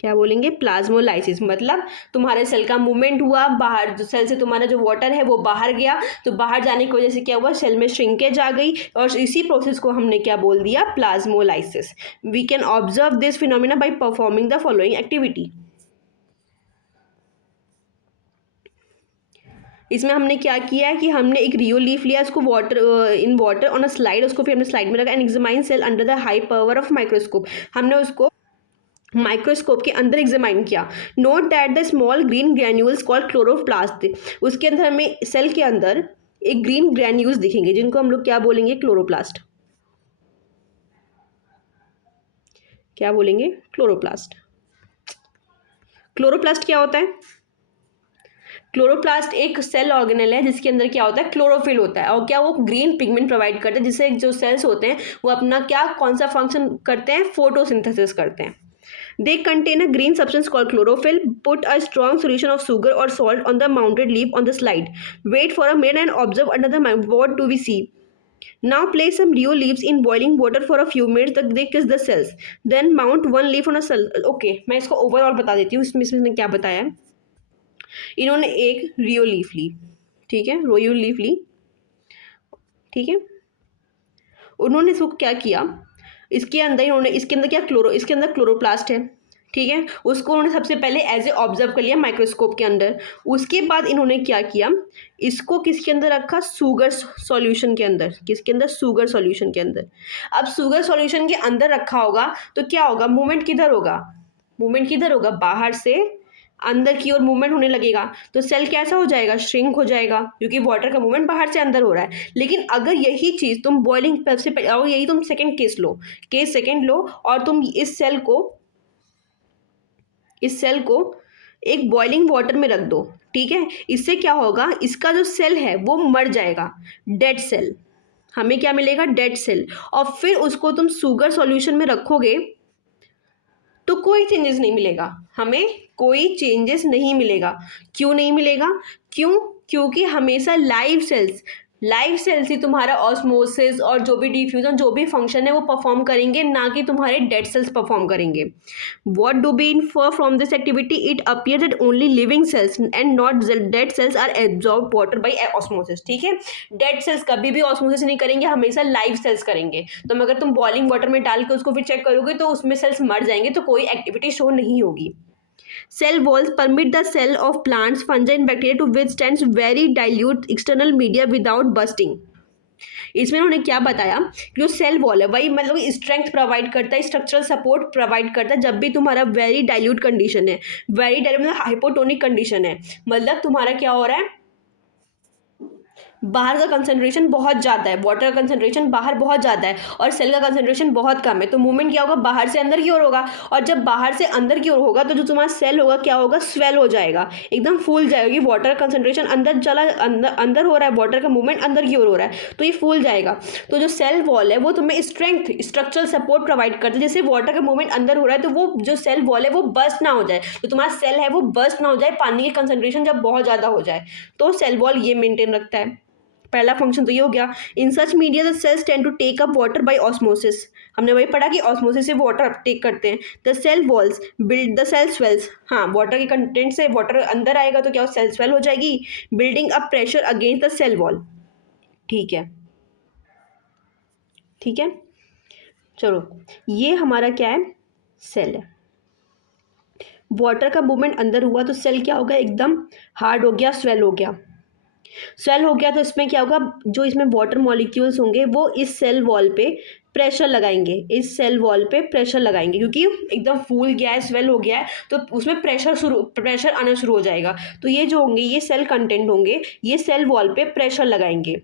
क्या बोलेंगे? प्लाज्मोलाइसिस। मतलब तुम्हारे सेल का मूवमेंट हुआ, बाहर जो सेल से तुम्हारा जो वाटर है वो बाहर गया, तो बाहर जाने की वजह से क्या हुआ? सेल में श्रिंकेज आ गई, और इसी प्रोसेस को हमने क्या बोल दिया? Plasmolysis. We can observe this phenomena by performing the following activity. इसमें हमने क्या किया है कि हमने एक रियो लीफ लिया, उसको वाटर ऑन अ स्लाइड, उसको फिर हमने स्लाइड में रखा, and examine cell under the high power of microscope. हमने उसको माइक्रोस्कोप के अंदर एग्जामाइन किया। Note that the small green granules called chloroplast, उसके अंदर हमें सेल के अंदर एक ग्रीन ग्रैन्यूल्स दिखेंगे, जिनको हम लोग क्या बोलेंगे? क्लोरोप्लास्ट। क्या बोलेंगे? क्लोरोप्लास्ट। क्लोरोप्लास्ट क्या होता है? क्लोरोप्लास्ट एक सेल ऑर्गेनेल है जिसके अंदर क्या होता है? क्लोरोफिल होता है, और क्या वो ग्रीन पिगमेंट प्रोवाइड करता है, जिससे जो सेल्स होते हैं वो अपना क्या, कौन सा फंक्शन करते हैं? फोटोसिंथेसिस करते हैं। They contain a green substance called chlorophyll. Put a strong solution of sugar or salt on the mounted leaf on the slide. Wait for a minute and observe another minute. What do we see? Now place some Rio leaves in boiling water for a few minutes that they kiss the cells. Then mount one leaf on a cell. Okay, मैं इसको overall बता देती हूँ। इसमें क्या बताया है? इन्होंने एक रियो लीफ ली, ठीक है, रोयो लीफ ली, ठीक है, उन्होंने इसको क्या किया? इसके अंदर क्या, इसके अंदर क्लोरोप्लास्ट है, ठीक है, उसको उन्होंने सबसे पहले एज ए ऑब्जर्व कर लिया माइक्रोस्कोप के अंदर। उसके बाद इन्होंने क्या किया? इसको किसके अंदर रखा? शुगर सॉल्यूशन के अंदर। किसके अंदर? शुगर सॉल्यूशन के अंदर। अब शुगर सॉल्यूशन के अंदर रखा होगा तो क्या होगा? मूवमेंट किधर होगा? बाहर से अंदर की ओर मूवमेंट होने लगेगा, तो सेल कैसा हो जाएगा? श्रिंक हो जाएगा, क्योंकि वाटर का मूवमेंट बाहर से अंदर हो रहा है। लेकिन अगर यही चीज़ तुम बॉइलिंग से पहले, और यही तुम सेकंड केस सेकंड लो, और तुम इस सेल को एक बॉइलिंग वाटर में रख दो, ठीक है, इससे क्या होगा? इसका जो सेल है वो मर जाएगा, डेड सेल। हमें क्या मिलेगा? Dead cell. और फिर उसको तुम शुगर सॉल्यूशन में रखोगे तो कोई चेंजेस नहीं मिलेगा, हमें कोई चेंजेस नहीं मिलेगा। क्यों नहीं मिलेगा? क्योंकि हमेशा लाइव सेल्स ही तुम्हारा ऑस्मोसिस और जो भी डिफ्यूजन, जो भी फंक्शन है वो परफॉर्म करेंगे, ना कि तुम्हारे डेड सेल्स परफॉर्म करेंगे। What do we infer from this activity? It appear that only living cells and not dead cells are absorb water by osmosis. ठीक है, डेड सेल्स कभी भी ऑस्मोसिस नहीं करेंगे, हमेशा लाइव सेल्स करेंगे। तो अगर तुम बॉइलिंग वाटर में डाल के उसको फिर चेक करोगे तो उसमें सेल्स मर जाएंगे, तो कोई एक्टिविटी शो नहीं होगी। Cell walls permit the cell of plants, fungi and bacteria to withstand very dilute external media without bursting. इसमें उन्होंने क्या बताया कि जो सेल वॉल है वही मतलब स्ट्रेंथ प्रोवाइड करता है, स्ट्रक्चरल सपोर्ट प्रोवाइड करता है जब भी तुम्हारा वेरी डाइल्यूट कंडीशन है, वेरी डाइल्यूट मतलब हाइपोटोनिक कंडीशन है, मतलब तुम्हारा क्या हो रहा है, बाहर का कंसंट्रेशन बहुत ज़्यादा है, वाटर का कंसंट्रेशन बाहर बहुत ज़्यादा है और सेल का कंसंट्रेशन बहुत कम है, तो मूवमेंट क्या होगा, बाहर से अंदर की ओर होगा, और जब बाहर से अंदर की ओर होगा तो जो तुम्हारा सेल होगा क्या होगा, स्वेल हो जाएगा, एकदम फूल जाएगी, वाटर कंसंट्रेशन अंदर चला अंदर हो रहा है, वाटर का मूवमेंट अंदर की ओर हो रहा है तो ये फूल जाएगा। तो जो सेल वॉल है वो तुम्हें स्ट्रेंथ स्ट्रक्चरल सपोर्ट प्रोवाइड करता है, जैसे वाटर का मूवमेंट अंदर हो रहा है तो वो जो सेल वॉल है वो बस्ट ना हो जाए, तो तुम्हारा सेल है वो बस्ट ना हो जाए, पानी की कंसंट्रेशन जब बहुत ज़्यादा हो जाए, तो सेल वॉल ये मेंटेन रखता है। पहला फंक्शन तो ये हो गया। In such media the cells tend to take up water by osmosis, हमने वही पढ़ा कि ऑस्मोसिस से वाटर अपटेक करते हैं। The cell walls build the cell swells, हाँ वाटर के कंटेंट से वाटर अंदर आएगा तो क्या सेल स्वेल हो जाएगी, building up pressure against the cell wall. ठीक है, ठीक है, चलो ये हमारा क्या है, सेल है। वाटर का मूवमेंट अंदर हुआ तो सेल क्या हो गया, एकदम हार्ड हो गया, स्वेल हो गया। स्वेल हो गया तो इसमें क्या होगा, जो इसमें वाटर मॉलिक्यूल्स होंगे वो इस सेल वॉल पे प्रेशर लगाएंगे, इस सेल वॉल पे प्रेशर लगाएंगे क्योंकि एकदम फूल गया है, स्वेल हो गया है तो उसमें प्रेशर आना शुरू हो जाएगा। तो ये जो होंगे ये सेल कंटेंट होंगे, ये सेल वॉल पे प्रेशर लगाएंगे,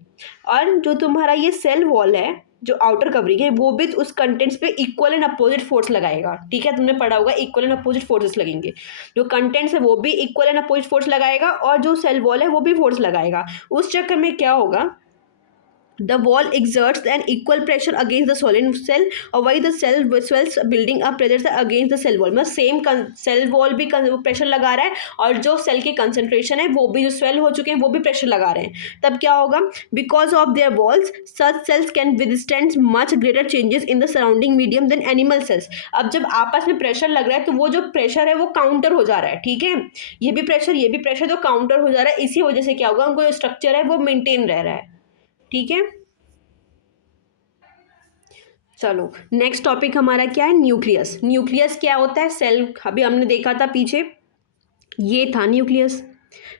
और जो तुम्हारा ये सेल वॉल है जो आउटर कवरिंग है वो भी उस कंटेंट्स पे इक्वल एंड अपोजिट फोर्स लगाएगा। ठीक है, तुमने पढ़ा होगा इक्वल एंड अपोजिट फोर्सेस लगेंगे, जो कंटेंट्स है वो भी इक्वल एंड अपोजिट फोर्स लगाएगा और जो सेल वॉल है वो भी फोर्स लगाएगा। उस चक्कर में क्या होगा, the wall exerts an equal pressure against the solid cell, और वही the cell swells building up pressure against the cell wall, मतलब सेम सेल वॉल भी प्रेशर लगा रहा है और जो सेल के कंसंट्रेशन है वो भी जो स्वेल हो चुके हैं वो भी प्रेशर लगा रहे हैं। तब क्या होगा, because of their walls such cells can withstand much greater changes in the surrounding medium than animal cells. अब जब आपस में प्रेशर लग रहा है तो वो जो प्रेशर है वो काउंटर हो जा रहा है। ठीक है, ये भी प्रेशर तो काउंटर हो जा रहा है, इसी वजह से क्या होगा, उनको जो स्ट्रक्चर है वो मेंटेन रह रहा है। ठीक है, चलो नेक्स्ट टॉपिक हमारा क्या है, न्यूक्लियस। न्यूक्लियस क्या होता है, सेल अभी हमने देखा था पीछे, ये था न्यूक्लियस,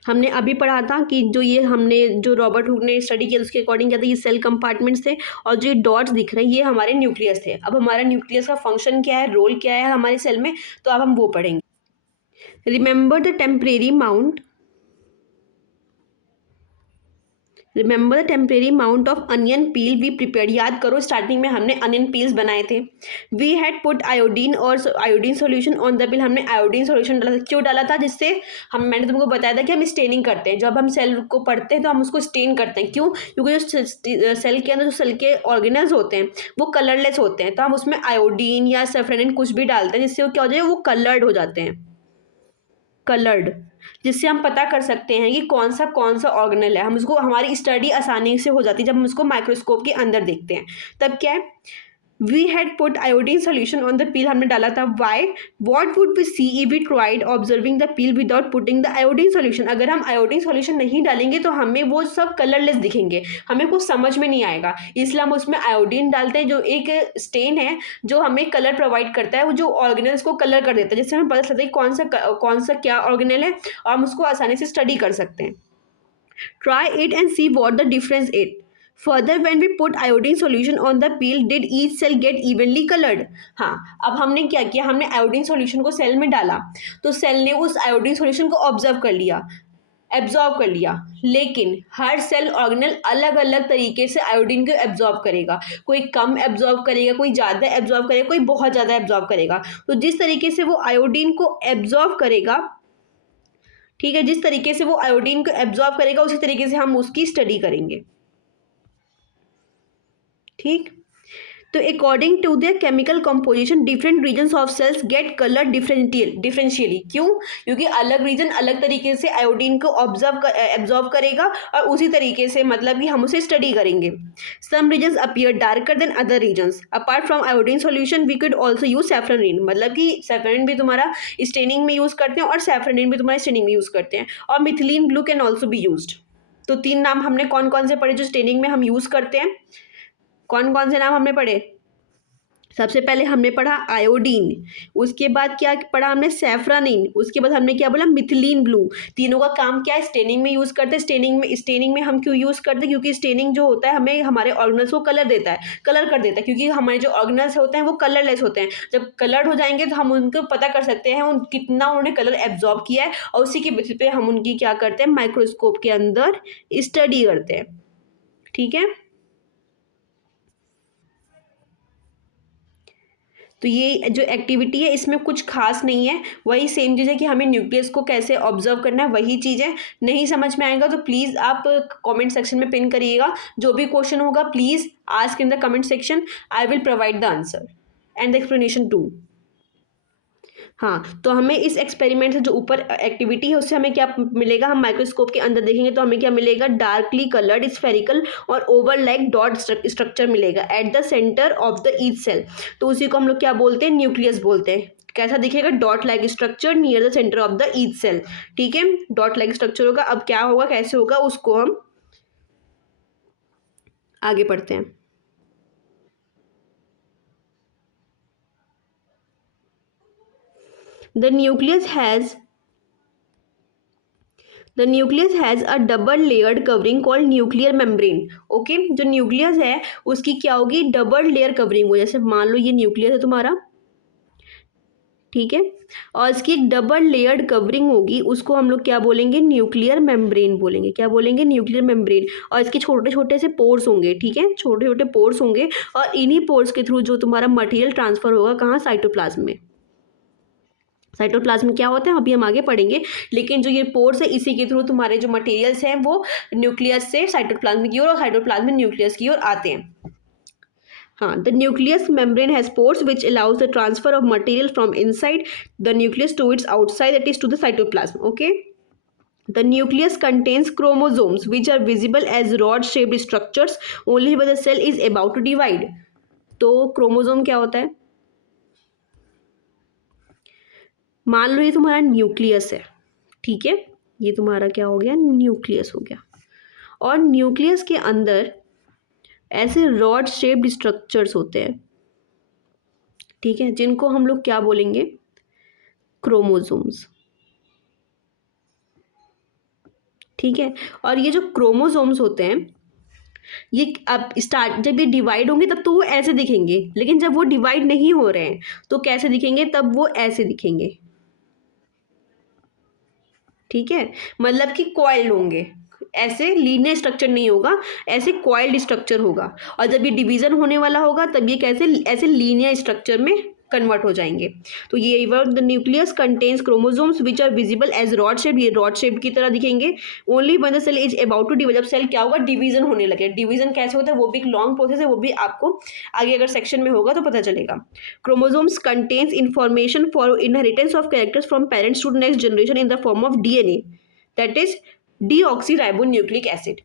हमने अभी पढ़ा था कि जो ये हमने जो रॉबर्ट हुक ने स्टडी किया उसके अकॉर्डिंग क्या था, ये सेल कंपार्टमेंट्स थे और जो ये डॉट्स दिख रहे हैं ये हमारे न्यूक्लियस थे। अब हमारा न्यूक्लियस का फंक्शन क्या है, रोल क्या है हमारे सेल में, तो अब हम वो पढ़ेंगे। Remember the temporary mount, remember the temporary mount of onion peel we prepare, याद करो स्टार्टिंग में हमने अनियन पील्स बनाए थे। वी हैड पुट आयोडीन और iodine solution on the peel, हमने आयोडीन सॉल्यूशन डाला था, क्यों डाला था, जिससे मैंने तुमको बताया था कि हम स्टेनिंग करते हैं, जब हम सेल को पढ़ते हैं तो हम उसको स्टेन करते हैं, क्यों, क्योंकि जो सेल के अंदर जो सेल के ऑर्गेनल्स होते हैं वो कलरलेस होते हैं, तो हम उसमें आयोडीन या सल्फरेनिन कुछ भी डालते हैं जिससे वो क्या हो जाए, वो कलर्ड हो जाते हैं, कलर्ड, जिससे हम पता कर सकते हैं कि कौन सा ऑर्गेनल है, हम उसको हमारी स्टडी आसानी से हो जाती है जब हम उसको माइक्रोस्कोप के अंदर देखते हैं। तब क्या है, we had put iodine solution on the peel, हमने डाला था, why what would we see if we tried observing the peel without putting the iodine solution, अगर हम आयोडीन सोल्यूशन नहीं डालेंगे तो हमें वो सब कलरलेस दिखेंगे, हमें कुछ समझ में नहीं आएगा, इसलिए हम उसमें आयोडीन डालते हैं जो एक स्टेन है जो हमें कलर प्रोवाइड करता है, वो जो ऑर्गेनल्स को कलर कर देता है, जिससे हमें पता चलता है कि कौन सा क्या ऑर्गेनल है और हम उसको आसानी से स्टडी कर सकते हैं। Try it and see what the difference is. Further, when we put iodine solution on the peel, did each cell get evenly colored? हाँ, अब हमने क्या किया, हमने आयोडीन सॉल्यूशन को सेल में डाला तो सेल ने उस आयोडीन सॉल्यूशन को ऑब्जर्व कर लिया, एब्जॉर्ब कर लिया, लेकिन हर सेल ऑर्गेनल अलग अलग तरीके से आयोडीन को एब्जॉर्ब करेगा, कोई कम एब्जॉर्ब करेगा, कोई ज़्यादा एब्जॉर्ब करेगा, कोई बहुत ज़्यादा एब्जॉर्ब करेगा। तो जिस तरीके से वो आयोडीन को एब्जॉर्ब करेगा, ठीक है, जिस तरीके से वो आयोडीन को एब्जॉर्ब करेगा उसी तरीके से हम उसकी स्टडी करेंगे। ठीक, तो according to their chemical composition different regions of cells get colour differentially, क्यों, क्योंकि अलग रीजन अलग तरीके से आयोडीन को एब्जॉर्ब करेगा और उसी तरीके से मतलब कि हम उसे स्टडी करेंगे। Some regions appear darker than other regions, apart from iodine solution we could also use safranin, मतलब कि सैफरनिन भी तुम्हारा स्टेनिंग में यूज़ करते हैं और सैफरनिन भी तुम्हारा स्टेनिंग में यूज़ करते हैं, और methylene blue can also be used. तो 3 नाम हमने कौन कौन से पढ़े जो स्टेनिंग में हम यूज़ करते हैं, कौन कौन से नाम हमने पढ़े, सबसे पहले हमने पढ़ा आयोडीन, उसके बाद क्या पढ़ा हमने सैफरानिन, उसके बाद हमने क्या बोला मिथिलीन ब्लू। तीनों का काम क्या है, स्टेनिंग में यूज़ करते हैं। स्टेनिंग में हम क्यों यूज़ करते हैं, क्योंकि स्टेनिंग जो होता है हमें हमारे ऑर्गेनल्स को कलर देता है, कलर कर देता है, क्योंकि हमारे जो ऑर्गेनल्स होते हैं वो कलरलेस होते हैं। जब कलर्ड हो जाएंगे तो हम उनको पता कर सकते हैं उन कितना उन्होंने कलर एब्जॉर्ब किया है, और उसी के बेसिस पे हम उनकी क्या करते हैं, माइक्रोस्कोप के अंदर स्टडी करते हैं। ठीक है, तो ये जो एक्टिविटी है इसमें कुछ खास नहीं है, वही सेम चीज़ है कि हमें न्यूक्लियस को कैसे ऑब्जर्व करना है, वही चीज़ है। नहीं समझ में आएगा तो प्लीज़ आप कमेंट सेक्शन में पिन करिएगा, जो भी क्वेश्चन होगा please ask in the comment section, I will provide the answer and the explanation too. हाँ, तो हमें इस एक्सपेरिमेंट से जो ऊपर एक्टिविटी है उससे हमें क्या मिलेगा, हम माइक्रोस्कोप के अंदर देखेंगे तो हमें क्या मिलेगा, डार्कली कलर्ड स्फेरिकल और ओवल लाइक डॉट स्ट्रक्चर मिलेगा at the centre of the each cell. तो उसी को हम लोग क्या बोलते हैं, न्यूक्लियस बोलते हैं। कैसा दिखेगा, dot like structure near the centre of the each cell. ठीक है, डॉट लाइक स्ट्रक्चर होगा। अब क्या होगा, कैसे होगा, उसको हम आगे पढ़ते हैं। The nucleus has The nucleus has a double layered covering called nuclear membrane. Okay, जो न्यूक्लियस है उसकी क्या होगी, डबल लेयर कवरिंग हो। जैसे मान लो ये न्यूक्लियस है तुम्हारा, ठीक है, और इसकी एक डबल लेयर्ड कवरिंग होगी, उसको हम लोग क्या बोलेंगे, न्यूक्लियर मेम्ब्रेन बोलेंगे। क्या बोलेंगे, न्यूक्लियर मेम्ब्रेन। और इसके छोटे छोटे से पोर्स होंगे, ठीक है, छोटे छोटे पोर्स होंगे, और इन्हीं पोर्स के थ्रू जो तुम्हारा मटेरियल ट्रांसफर होगा कहाँ, साइटोप्लाज्म में। साइटोप्लाज्म में क्या होता है अभी हम आगे पढ़ेंगे, लेकिन जो ये पोर्स है इसी के थ्रू तुम्हारे जो मटेरियल्स हैं वो न्यूक्लियस से साइटोप्लाज्म की ओर और साइटोप्लाज्म में न्यूक्लियस की ओर आते हैं। हाँ, the nucleus membrane has pores which allows the transfer of material from inside the nucleus to its outside, that is to the cytoplasm. Okay, the nucleus contains chromosomes which are visible as rod shaped structures only when the cell is about to divide। तो chromosome क्या होता है, मान लो ये तुम्हारा nucleus है, ठीक है, ये तुम्हारा क्या हो गया, न्यूक्लियस हो गया, और न्यूक्लियस के अंदर ऐसे रॉड शेप्ड स्ट्रक्चर्स होते हैं, ठीक है, जिनको हम लोग क्या बोलेंगे, क्रोमोसोम्स। ठीक है, और ये जो क्रोमोसोम्स होते हैं ये अब स्टार्ट जब ये डिवाइड होंगे तब तो वो ऐसे दिखेंगे, लेकिन जब वो डिवाइड नहीं हो रहे हैं तो कैसे दिखेंगे, तब वो ऐसे दिखेंगे। ठीक है, मतलब कि कॉइल्ड होंगे, ऐसे लीनियर स्ट्रक्चर नहीं होगा, ऐसे कॉइल्ड स्ट्रक्चर होगा। और जब ये डिवीजन होने वाला होगा तब ये कैसे, ऐसे लीनियर स्ट्रक्चर में कन्वर्ट हो जाएंगे। तो ये word, the nucleus contains chromosomes which are visible as rod shape, ये रॉड शेप की तरह दिखेंगे only when the cell is about to divide, जब सेल क्या होगा, डिवीजन होने लगे। डिवीजन कैसे होता है वो भी एक लॉन्ग प्रोसेस है, वो भी आपको आगे अगर सेक्शन में होगा तो पता चलेगा। Chromosomes contains information for inheritance of characters from parents to next generation in the form of DNA, that is deoxyribonucleic acid.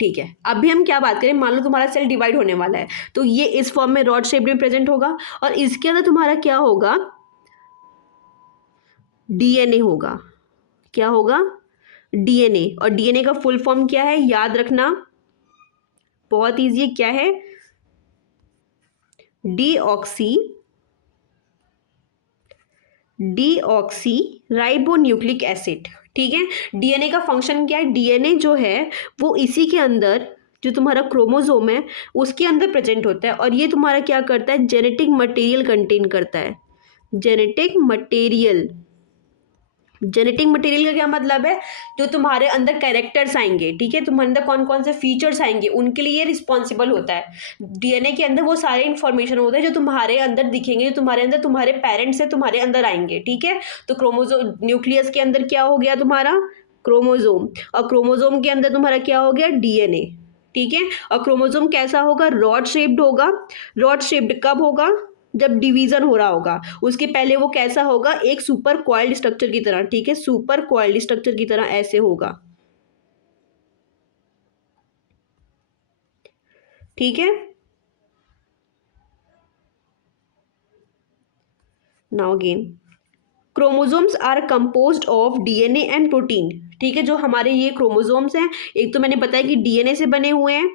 ठीक है, अभी हम क्या बात करें, मान लो तुम्हारा सेल डिवाइड होने वाला है तो ये इस फॉर्म में रॉड शेप में प्रेजेंट होगा, और इसके अंदर तुम्हारा क्या होगा, डीएनए होगा। क्या होगा, डीएनए। और डीएनए का फुल फॉर्म क्या है, याद रखना, बहुत इजी है, क्या है, डीऑक्सी राइबोन्यूक्लिक एसिड। ठीक है, डीएनए का फंक्शन क्या है, डीएनए जो है वो इसी के अंदर, जो तुम्हारा क्रोमोसोम है उसके अंदर प्रेजेंट होता है, और ये तुम्हारा क्या करता है, जेनेटिक मटेरियल कंटेन करता है। जेनेटिक मटेरियल, जेनेटिक मटेरियल का क्या मतलब है, जो तुम्हारे अंदर कैरेक्टर्स आएंगे, ठीक है, तुम्हारे अंदर कौन कौन से फीचर्स आएंगे उनके लिए रिस्पॉन्सिबल होता है। डीएनए के अंदर वो सारे इन्फॉर्मेशन होते हैं जो तुम्हारे अंदर दिखेंगे, जो तुम्हारे अंदर तुम्हारे पेरेंट्स से तुम्हारे अंदर आएंगे। ठीक है, तो क्रोमोसोम, न्यूक्लियस के अंदर क्या हो गया तुम्हारा, क्रोमोसोम, और क्रोमोसोम के अंदर तुम्हारा क्या हो गया, डीएनए। ठीक है, और क्रोमोसोम कैसा होगा, रॉड शेप्ड होगा। रॉड शेप्ड कब होगा, जब डिवीजन हो रहा होगा, उसके पहले वो कैसा होगा, एक सुपर कॉइल्ड स्ट्रक्चर की तरह। ठीक है, सुपर कॉइल्ड स्ट्रक्चर की तरह ऐसे होगा। ठीक है, now again, chromosomes are composed of DNA and protein. ठीक है, जो हमारे ये क्रोमोसोम्स हैं, एक तो मैंने बताया कि डीएनए से बने हुए हैं,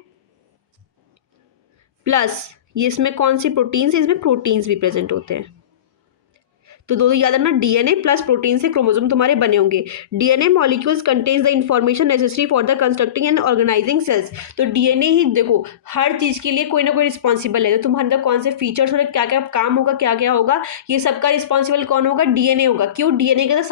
प्लस ये इसमें कौन सी प्रोटीन्स है, इसमें प्रोटीन्स भी प्रेजेंट होते हैं। तो दोनों याद रखना, डीएनए प्लस प्रोटीन से क्रोमोसोम तुम्हारे बने होंगे। DNA molecules contains the information necessary for the constructing and organising cells. तो डीएनए ही देखो हर चीज के लिए कोई ना कोई रिस्पॉन्सिबल है। तो तुम्हारे अंदर कौन से फीचर्स होंगे, क्या क्या काम होगा, क्या क्या होगा, ये सबका रिस्पॉन्सिबल कौन होगा, डीएनए होगा। क्यों? डीएनए के अंदर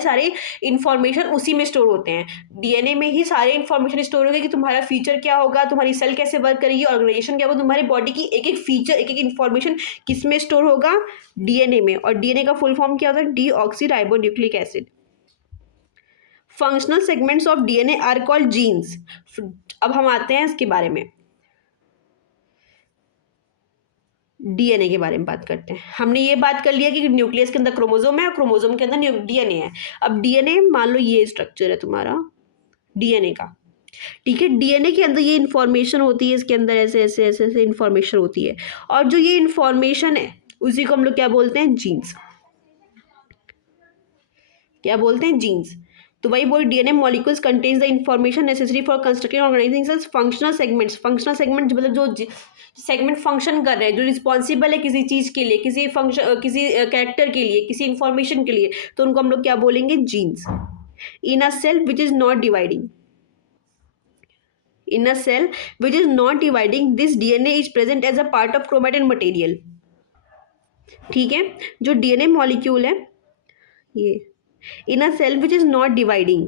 सारे इंफॉर्मेशन उसी में स्टोर होते हैं। डीएनए में ही सारे इंफॉर्मेशन स्टोर होगा कि तुम्हारा फीचर क्या होगा, तुम्हारी सेल कैसे वर्क करेगी, ऑर्गेनाइजेशन क्या होगा, तुम्हारी बॉडी की एक एक फीचर, एक एक इंफॉर्मेशन किस में स्टोर होगा, डीएनए में। और डीएनए का फुल फॉर्म क्या होता है, deoxyribonucleic acid. Functional segments of DNA are called genes. अब हम आते हैं इसके बारे में, डीएनए के बारे में बात करते हैं। हमने ये बात कर लिया कि न्यूक्लियस के अंदर क्रोमोसोम है और क्रोमोसोम के अंदर डीएनए है। अब डीएनए मान लो ये स्ट्रक्चर है तुम्हारा डीएनए का, ठीक है। डीएनए के अंदर ये इंफॉर्मेशन होती है, इसके अंदर ऐसे ऐसे ऐसे ऐसे इंफॉर्मेशन होती है, और जो ये इंफॉर्मेशन है उसी को हम लोग क्या बोलते हैं, जीन्स। क्या बोलते हैं, जीन्स। तो वही बोल, DNA molecules contains the information necessary for constructing organising cells. Functional segments, functional segment मतलब जो सेगमेंट फंक्शन कर रहे हैं, जो रिस्पॉन्सिबल है किसी चीज के लिए, किसी फंक्शन, किसी कैरेक्टर के लिए, किसी इंफॉर्मेशन के लिए, तो उनको हम लोग क्या बोलेंगे, genes. In a cell which is not dividing, in a cell which is not dividing, this DNA is present as a part of chromatin material। ठीक है, जो डीएनए मॉलिक्यूल है ये, in a cell which is not dividing,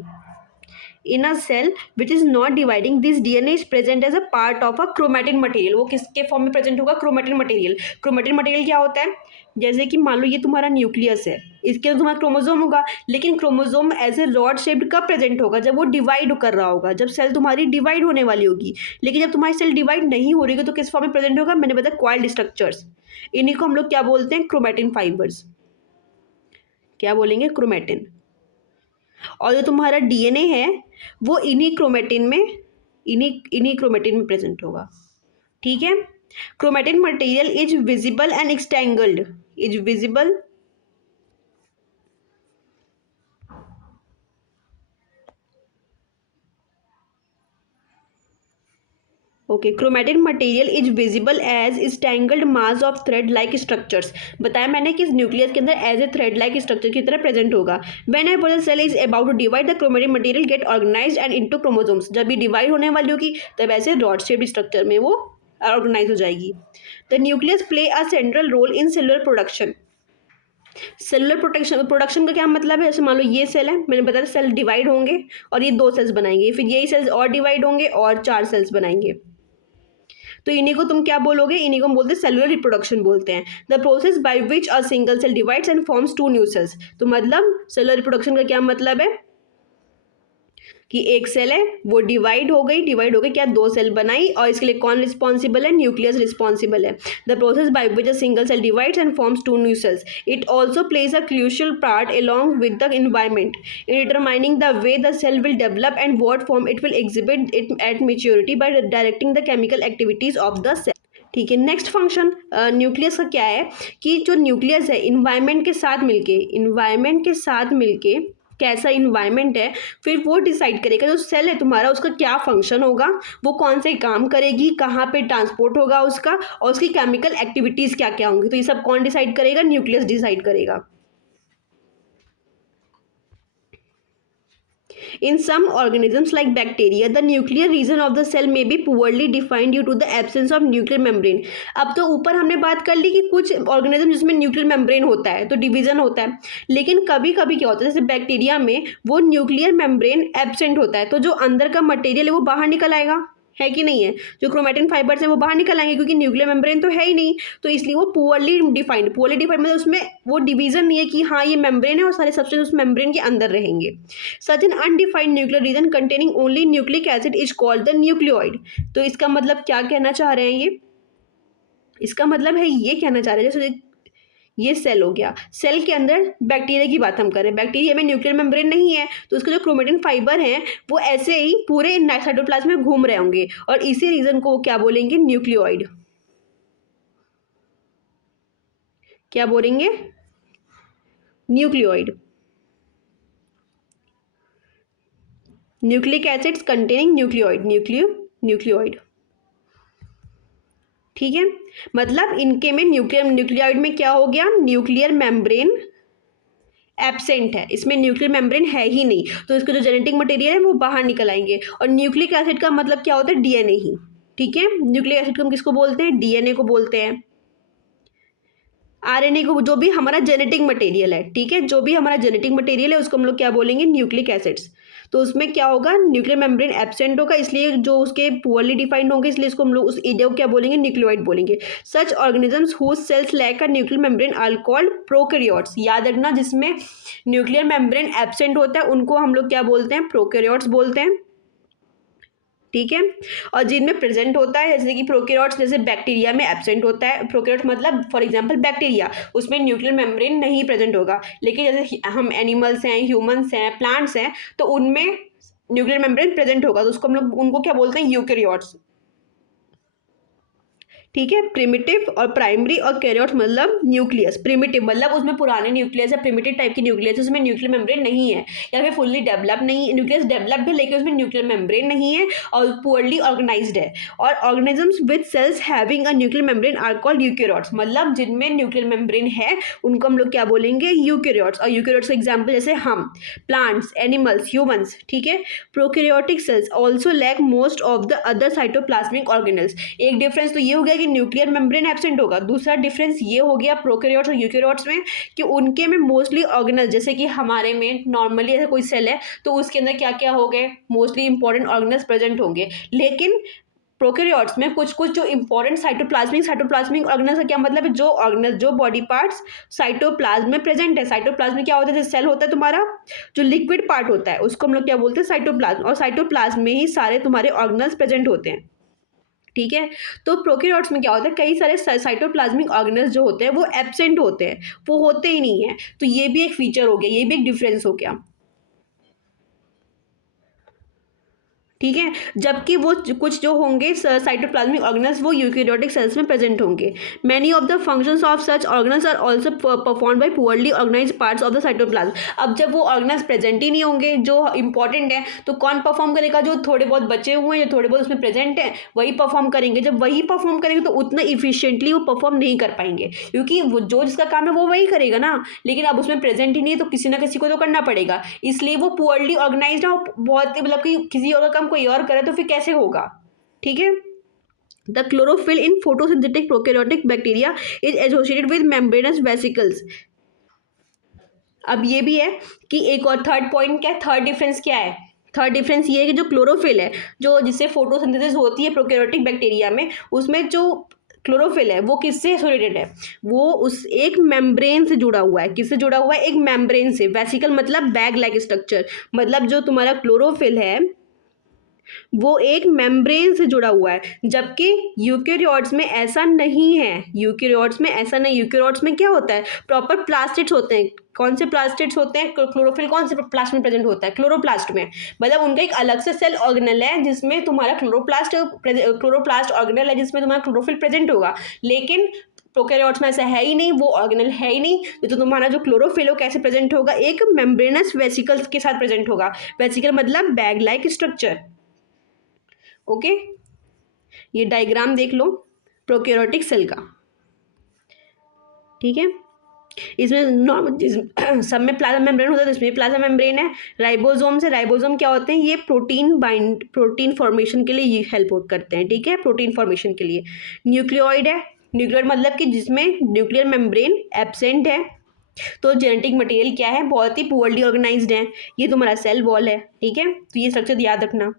in a cell which is not dividing, this DNA is present as a part of a chromatin material। वो किसके form में present होगा, chromatin material. Chromatin material क्या होता है, जैसे कि मान लो ये तुम्हारा न्यूक्लियस है, इसके अंदर तुम्हारा क्रोमोसोम होगा, लेकिन chromosome as a rod shaped कब प्रेजेंट होगा, जब वो डिवाइड कर रहा होगा, जब सेल तुम्हारी डिवाइड होने वाली होगी। लेकिन जब तुम्हारी सेल डिवाइड नहीं हो रही है तो किस फॉर्म में प्रेजेंट होगा, मैंने बताया कॉइल्ड स्ट्रक्चर्स। इन्हीं को हम लोग क्या बोलते हैं, क्रोमेटिन फाइबर्स। क्या बोलेंगे, क्रोमेटिन। और जो तुम्हारा डीएनए है वो इन्हीं क्रोमेटिन में, इन्हीं क्रोमेटिन में प्रेजेंट होगा। ठीक है, chromatin material is visible and entangled, is visible okay, chromatin material is visible as entangled mass of thread like structures. बताया मैंने कि इस न्यूक्लियस के अंदर as a thread like structure की तरह प्रेजेंट होगा। When a cell is about to divide, the chromatin material get organised and into chromosomes. जब ये डिवाइड होने वाली होगी तब ऐसे रॉड शेप्ड स्ट्रक्चर में वो ऑर्गेनाइज हो जाएगी। The nucleus play a central role in cellular production. Cellular production का क्या मतलब है, जैसे मान लो ये सेल है, मैंने बताया सेल डिवाइड होंगे और ये 2 सेल्स बनाएंगे, फिर यही सेल्स और डिवाइड होंगे और 4 सेल्स बनाएंगे। तो इन्हीं को तुम क्या बोलोगे, इन्हीं को हम बोलते हैं सेलुलर रिप्रोडक्शन बोलते हैं। The process by which a single cell divides and forms 2 new cells. तो मतलब सेलुलर रिप्रोडक्शन का क्या मतलब है कि एक सेल है वो डिवाइड हो गई, डिवाइड हो गई क्या, 2 सेल बनाई, और इसके लिए कौन रिस्पॉन्सिबल है, न्यूक्लियस रिस्पॉन्सिबल है। The process by which a single cell divides and forms 2 new cells. It also plays a crucial part along with the environment in determining the way the cell will develop and what form it will exhibit it at maturity by directing the chemical activities of the cell। ठीक है, next function nucleus का क्या है कि जो nucleus है environment के साथ मिलके कैसा इन्वायरमेंट है, फिर वो डिसाइड करेगा जो सेल है तुम्हारा उसका क्या फंक्शन होगा, वो कौन से काम करेगी, कहाँ पे ट्रांसपोर्ट होगा उसका, और उसकी केमिकल एक्टिविटीज़ क्या क्या होंगी। तो ये सब कौन डिसाइड करेगा, न्यूक्लियस डिसाइड करेगा। In some organisms like bacteria, the nuclear region of the cell may be poorly defined due to the absence of nuclear membrane। अब तो ऊपर हमने बात कर ली कि कुछ ऑर्गेनिज्म जिसमें न्यूक्लियर मेम्ब्रेन होता है तो डिवीजन होता है, लेकिन कभी कभी क्या होता है जैसे बैक्टीरिया में वो न्यूक्लियर मेम्ब्रेन एब्सेंट होता है, तो जो अंदर का मटेरियल है वो बाहर निकल आएगा, है कि नहीं है। जो क्रोमेटिन फाइबर्स है वो बाहर निकल आएंगे क्योंकि न्यूक्लियर मेम्ब्रेन तो है ही नहीं, तो इसलिए वो पुअरली डिफाइंड मतलब उसमें वो डिवीजन नहीं है कि हाँ ये मेम्ब्रेन है और सारे सब्सटेंस उस मेम्ब्रेन के अंदर रहेंगे। Such an undefined nuclear region containing only nucleic acid is called the nucleoid. तो इसका मतलब क्या कहना चाह रहे हैं ये, इसका मतलब है ये कहना चाह रहे हैं जैसे ये सेल हो गया, सेल के अंदर बैक्टीरिया की बात हम कर रहे हैं, बैक्टीरिया में न्यूक्लियर मेम्ब्रेन नहीं है तो उसके जो क्रोमेटिन फाइबर हैं वो ऐसे ही पूरे साइटोप्लाज्म में घूम रहे होंगे, और इसी रीजन को क्या बोलेंगे, न्यूक्लियोइड। क्या बोलेंगे, nucleoid. Nucleic acids containing nucleoid, nucleoid. ठीक है, मतलब इनके में न्यूक्लियोइड में क्या हो गया, न्यूक्लियर मेम्ब्रेन एब्सेंट है, इसमें न्यूक्लियर मेम्ब्रेन है ही नहीं, तो इसका जो जेनेटिक मटेरियल है वो बाहर निकल आएंगे। और न्यूक्लिक एसिड का मतलब क्या होता है, डीएनए ही। ठीक है, न्यूक्लिक एसिड को हम किसको बोलते हैं, डीएनए को बोलते हैं। आरएनए को, जो भी हमारा जेनेटिक मटेरियल है, ठीक है, जो भी हमारा जेनेटिक मटेरियल है उसको हम लोग क्या बोलेंगे, न्यूक्लिक एसिड्स। तो उसमें क्या होगा, न्यूक्लियर मेम्ब्रेन एब्सेंट होगा, इसलिए जो उसके पुअरली डिफाइंड होंगे, इसलिए इसको हम लोग उस एरिया को क्या बोलेंगे, न्यूक्लियोइड बोलेंगे। Such organisms whose cells lack a nuclear membrane are called prokaryotes. याद रखना, जिसमें न्यूक्लियर मेम्ब्रेन एब्सेंट होता है उनको हम लोग क्या बोलते हैं, प्रोकैरियोट्स बोलते हैं। ठीक है, और जिनमें प्रेजेंट होता है, जैसे कि प्रोकैरियोट्स, जैसे बैक्टीरिया में एब्सेंट होता है प्रोकैरियोट्स, मतलब फॉर एग्जांपल बैक्टीरिया, उसमें न्यूक्लियर मेम्ब्रेन नहीं प्रेजेंट होगा। लेकिन जैसे हम एनिमल्स हैं, ह्यूमंस हैं, प्लांट्स हैं, तो उनमें न्यूक्लियर मेम्ब्रेन प्रेजेंट होगा, तो उसको हम लोग उनको क्या बोलते हैं, यूकैरियोट्स। ठीक है, प्रिमिटिव और प्राइमरी और कैरियोट्स मतलब न्यूक्लियस। प्रिमिटिव मतलब उसमें पुराने न्यूक्लियस है, प्रिमिटिव टाइप की न्यूक्लियस, उसमें न्यूक्लियर मेम्ब्रेन नहीं है, या फिर फुल्ली डेवलप नहीं, न्यूक्लियस डेवलप्ड है लेकिन उसमें न्यूक्लियर मेम्ब्रेन नहीं है और पुअरली ऑर्गेनाइज्ड है। और organisms with cells having a nuclear membrane are called eukaryotes, मतलब जिनमें न्यूक्लियर मेम्ब्रेन है उनको हम लोग क्या बोलेंगे, यूकैरियोट्स। और यूकैरियोट्स का एग्जाम्पल जैसे हम, प्लांट्स, एनिमल्स, ह्यूमंस। ठीक है, prokaryotic cells also lack most of the other cytoplasmic organelles. एक डिफरेंस तो ये हो गया कि न्यूक्लियर मेम्ब्रेन एब्सेंट होगा, दूसरा डिफरेंस ये हो गया प्रोकैरियोट्स और यूकैरियोट्स में कि उनके में मोस्टली ऑर्गेनल, जैसे कि हमारे में नॉर्मली ऐसा कोई सेल है तो उसके अंदर क्या क्या हो गए, मोस्टली इंपॉर्टेंट ऑर्गेनल्स प्रेजेंट होंगे। लेकिन प्रोकैरियोट्स में कुछ कुछ जो इंपॉर्टेंट साइटोप्लाज्मिक ऑर्गेनल्स का क्या मतलब है, जो ऑर्गेनल, जो बॉडी पार्ट्स साइटोप्लाज्म में प्रेजेंट है। साइटोप्लाज्म में क्या होता है, जैसे सेल होता है तुम्हारा, जो लिक्विड पार्ट होता है उसको हम लोग क्या बोलते हैं, साइटोप्लाज्म। और साइटोप्लाज्म में ही सारे तुम्हारे ऑर्गेनल्स प्रेजेंट होते हैं। ठीक है, तो प्रोकैरियोट्स में क्या होता है, कई सारे साइटोप्लाज्मिक ऑर्गेनल्स जो होते हैं वो एब्सेंट होते हैं, वो होते ही नहीं है। तो ये भी एक फीचर हो गया, ये भी एक डिफरेंस हो गया। ठीक है, जबकि वो कुछ जो होंगे साइटोप्लाज्मिक ऑर्गेनल्स वो यूकैरियोटिक सेल्स में प्रेजेंट होंगे। Many of the functions of such organelles are also performed by poorly organised parts of the cytoplasm. अब जब वो ऑर्गेनल्स प्रेजेंट ही नहीं होंगे जो इंपॉर्टेंट है, तो कौन परफॉर्म करेगा, जो थोड़े बहुत बचे हुए हैं, जो थोड़े बहुत उसमें प्रेजेंट है वही परफॉर्म करेंगे। जब वही परफॉर्म करेंगे तो उतना इफिशियंटली वो परफॉर्म नहीं कर पाएंगे, क्योंकि वो जो जिसका काम है वो वही करेगा ना। लेकिन अब उसमें प्रेजेंट ही नहीं है तो किसी ना किसी को तो करना पड़ेगा, इसलिए वो पुअरली ऑर्गेनाइज्ड है, बहुत मतलब कि किसी और का काम कोई और करे तो फिर कैसे होगा। ठीक है, the chlorophyll in photosynthetic prokaryotic bacteria is associated with membranes vesicles. अब ये भी है कि एक और थर्ड पॉइंट क्या है, थर्ड डिफरेंस क्या है, थर्ड डिफरेंस ये है कि जो क्लोरोफिल है, जो जिससे फोटोसिंथेसिस होती है प्रोकैरियोटिक बैक्टीरिया में, उसमें जो क्लोरोफिल है वो किससे एसोसिएटेड है, वो उस एक मेम्ब्रेन से जुड़ा हुआ है। किससे जुड़ा हुआ है, एक मेम्ब्रेन से। वेसिकल मतलब बैग लाइक स्ट्रक्चर, मतलब जो तुम्हारा क्लोरोफिल है वो एक मेम्ब्रेन से जुड़ा हुआ है, जबकि यूकैरियोट्स में ऐसा नहीं है। यूकैरियोट्स में ऐसा नहीं, यूकैरियोट्स में क्या होता है, प्रॉपर प्लास्टिड्स होते हैं। कौन से प्लास्टिड्स होते हैं, क्लोरोफिल कौन से प्लास्ट में प्रेजेंट होता है, क्लोरोप्लास्ट में। मतलब उनका एक अलग से सेल ऑर्गेनल है जिसमें तुम्हारा क्लोरोप्लास्ट ऑर्गेनल है जिसमें तुम्हारा क्लोरोफिल प्रेजेंट होगा। लेकिन प्रोकैरियोट्स में ऐसा है ही नहीं, वो ऑर्गेनल है ही नहीं। तो तुम्हारा जो क्लोरोफिल हो कैसे प्रेजेंट होगा, एक मेम्ब्रेनस वेसिकल्स के साथ प्रेजेंट होगा। वेसिकल मतलब बैग लाइक स्ट्रक्चर। ओके, ये डायग्राम देख लो प्रोकैरियोटिक सेल का। ठीक है, इसमें नॉर्मल सब में प्लाज्मा मेम्ब्रेन होता है, तो इसमें प्लाज्मा मेम्ब्रेन है। राइबोसोम से, राइबोसोम क्या होते हैं, ये प्रोटीन फॉर्मेशन के लिए ये हेल्प करते हैं। ठीक है, प्रोटीन फॉर्मेशन के लिए। न्यूक्लियोइड है, न्यूक्लियोइड मतलब कि जिसमें न्यूक्लियर मेम्ब्रेन एब्सेंट है। तो जेनेटिक मटेरियल क्या है, बहुत ही पुअरली ऑर्गेनाइज्ड है। ये तुम्हारा सेल वॉल है। ठीक है, तो ये स्ट्रक्चर याद रखना।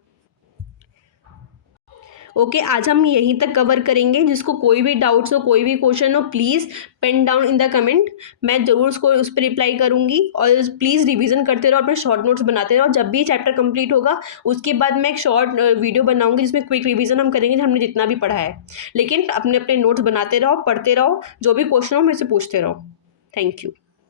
ओके, आज हम यहीं तक कवर करेंगे। जिसको कोई भी डाउट्स हो, कोई भी क्वेश्चन हो, please pen down in the comment, मैं ज़रूर उसको उस पर रिप्लाई करूँगी। और प्लीज़ रिवीजन करते रहो, अपने शॉर्ट नोट्स बनाते रहो। जब भी चैप्टर कंप्लीट होगा उसके बाद मैं एक शॉर्ट वीडियो बनाऊँगी जिसमें क्विक रिवीजन हम करेंगे हमने जितना भी पढ़ा है। लेकिन अपने अपने नोट्स बनाते रहो, पढ़ते रहो, जो भी क्वेश्चन हो मेरे से पूछते रहो। Thank you.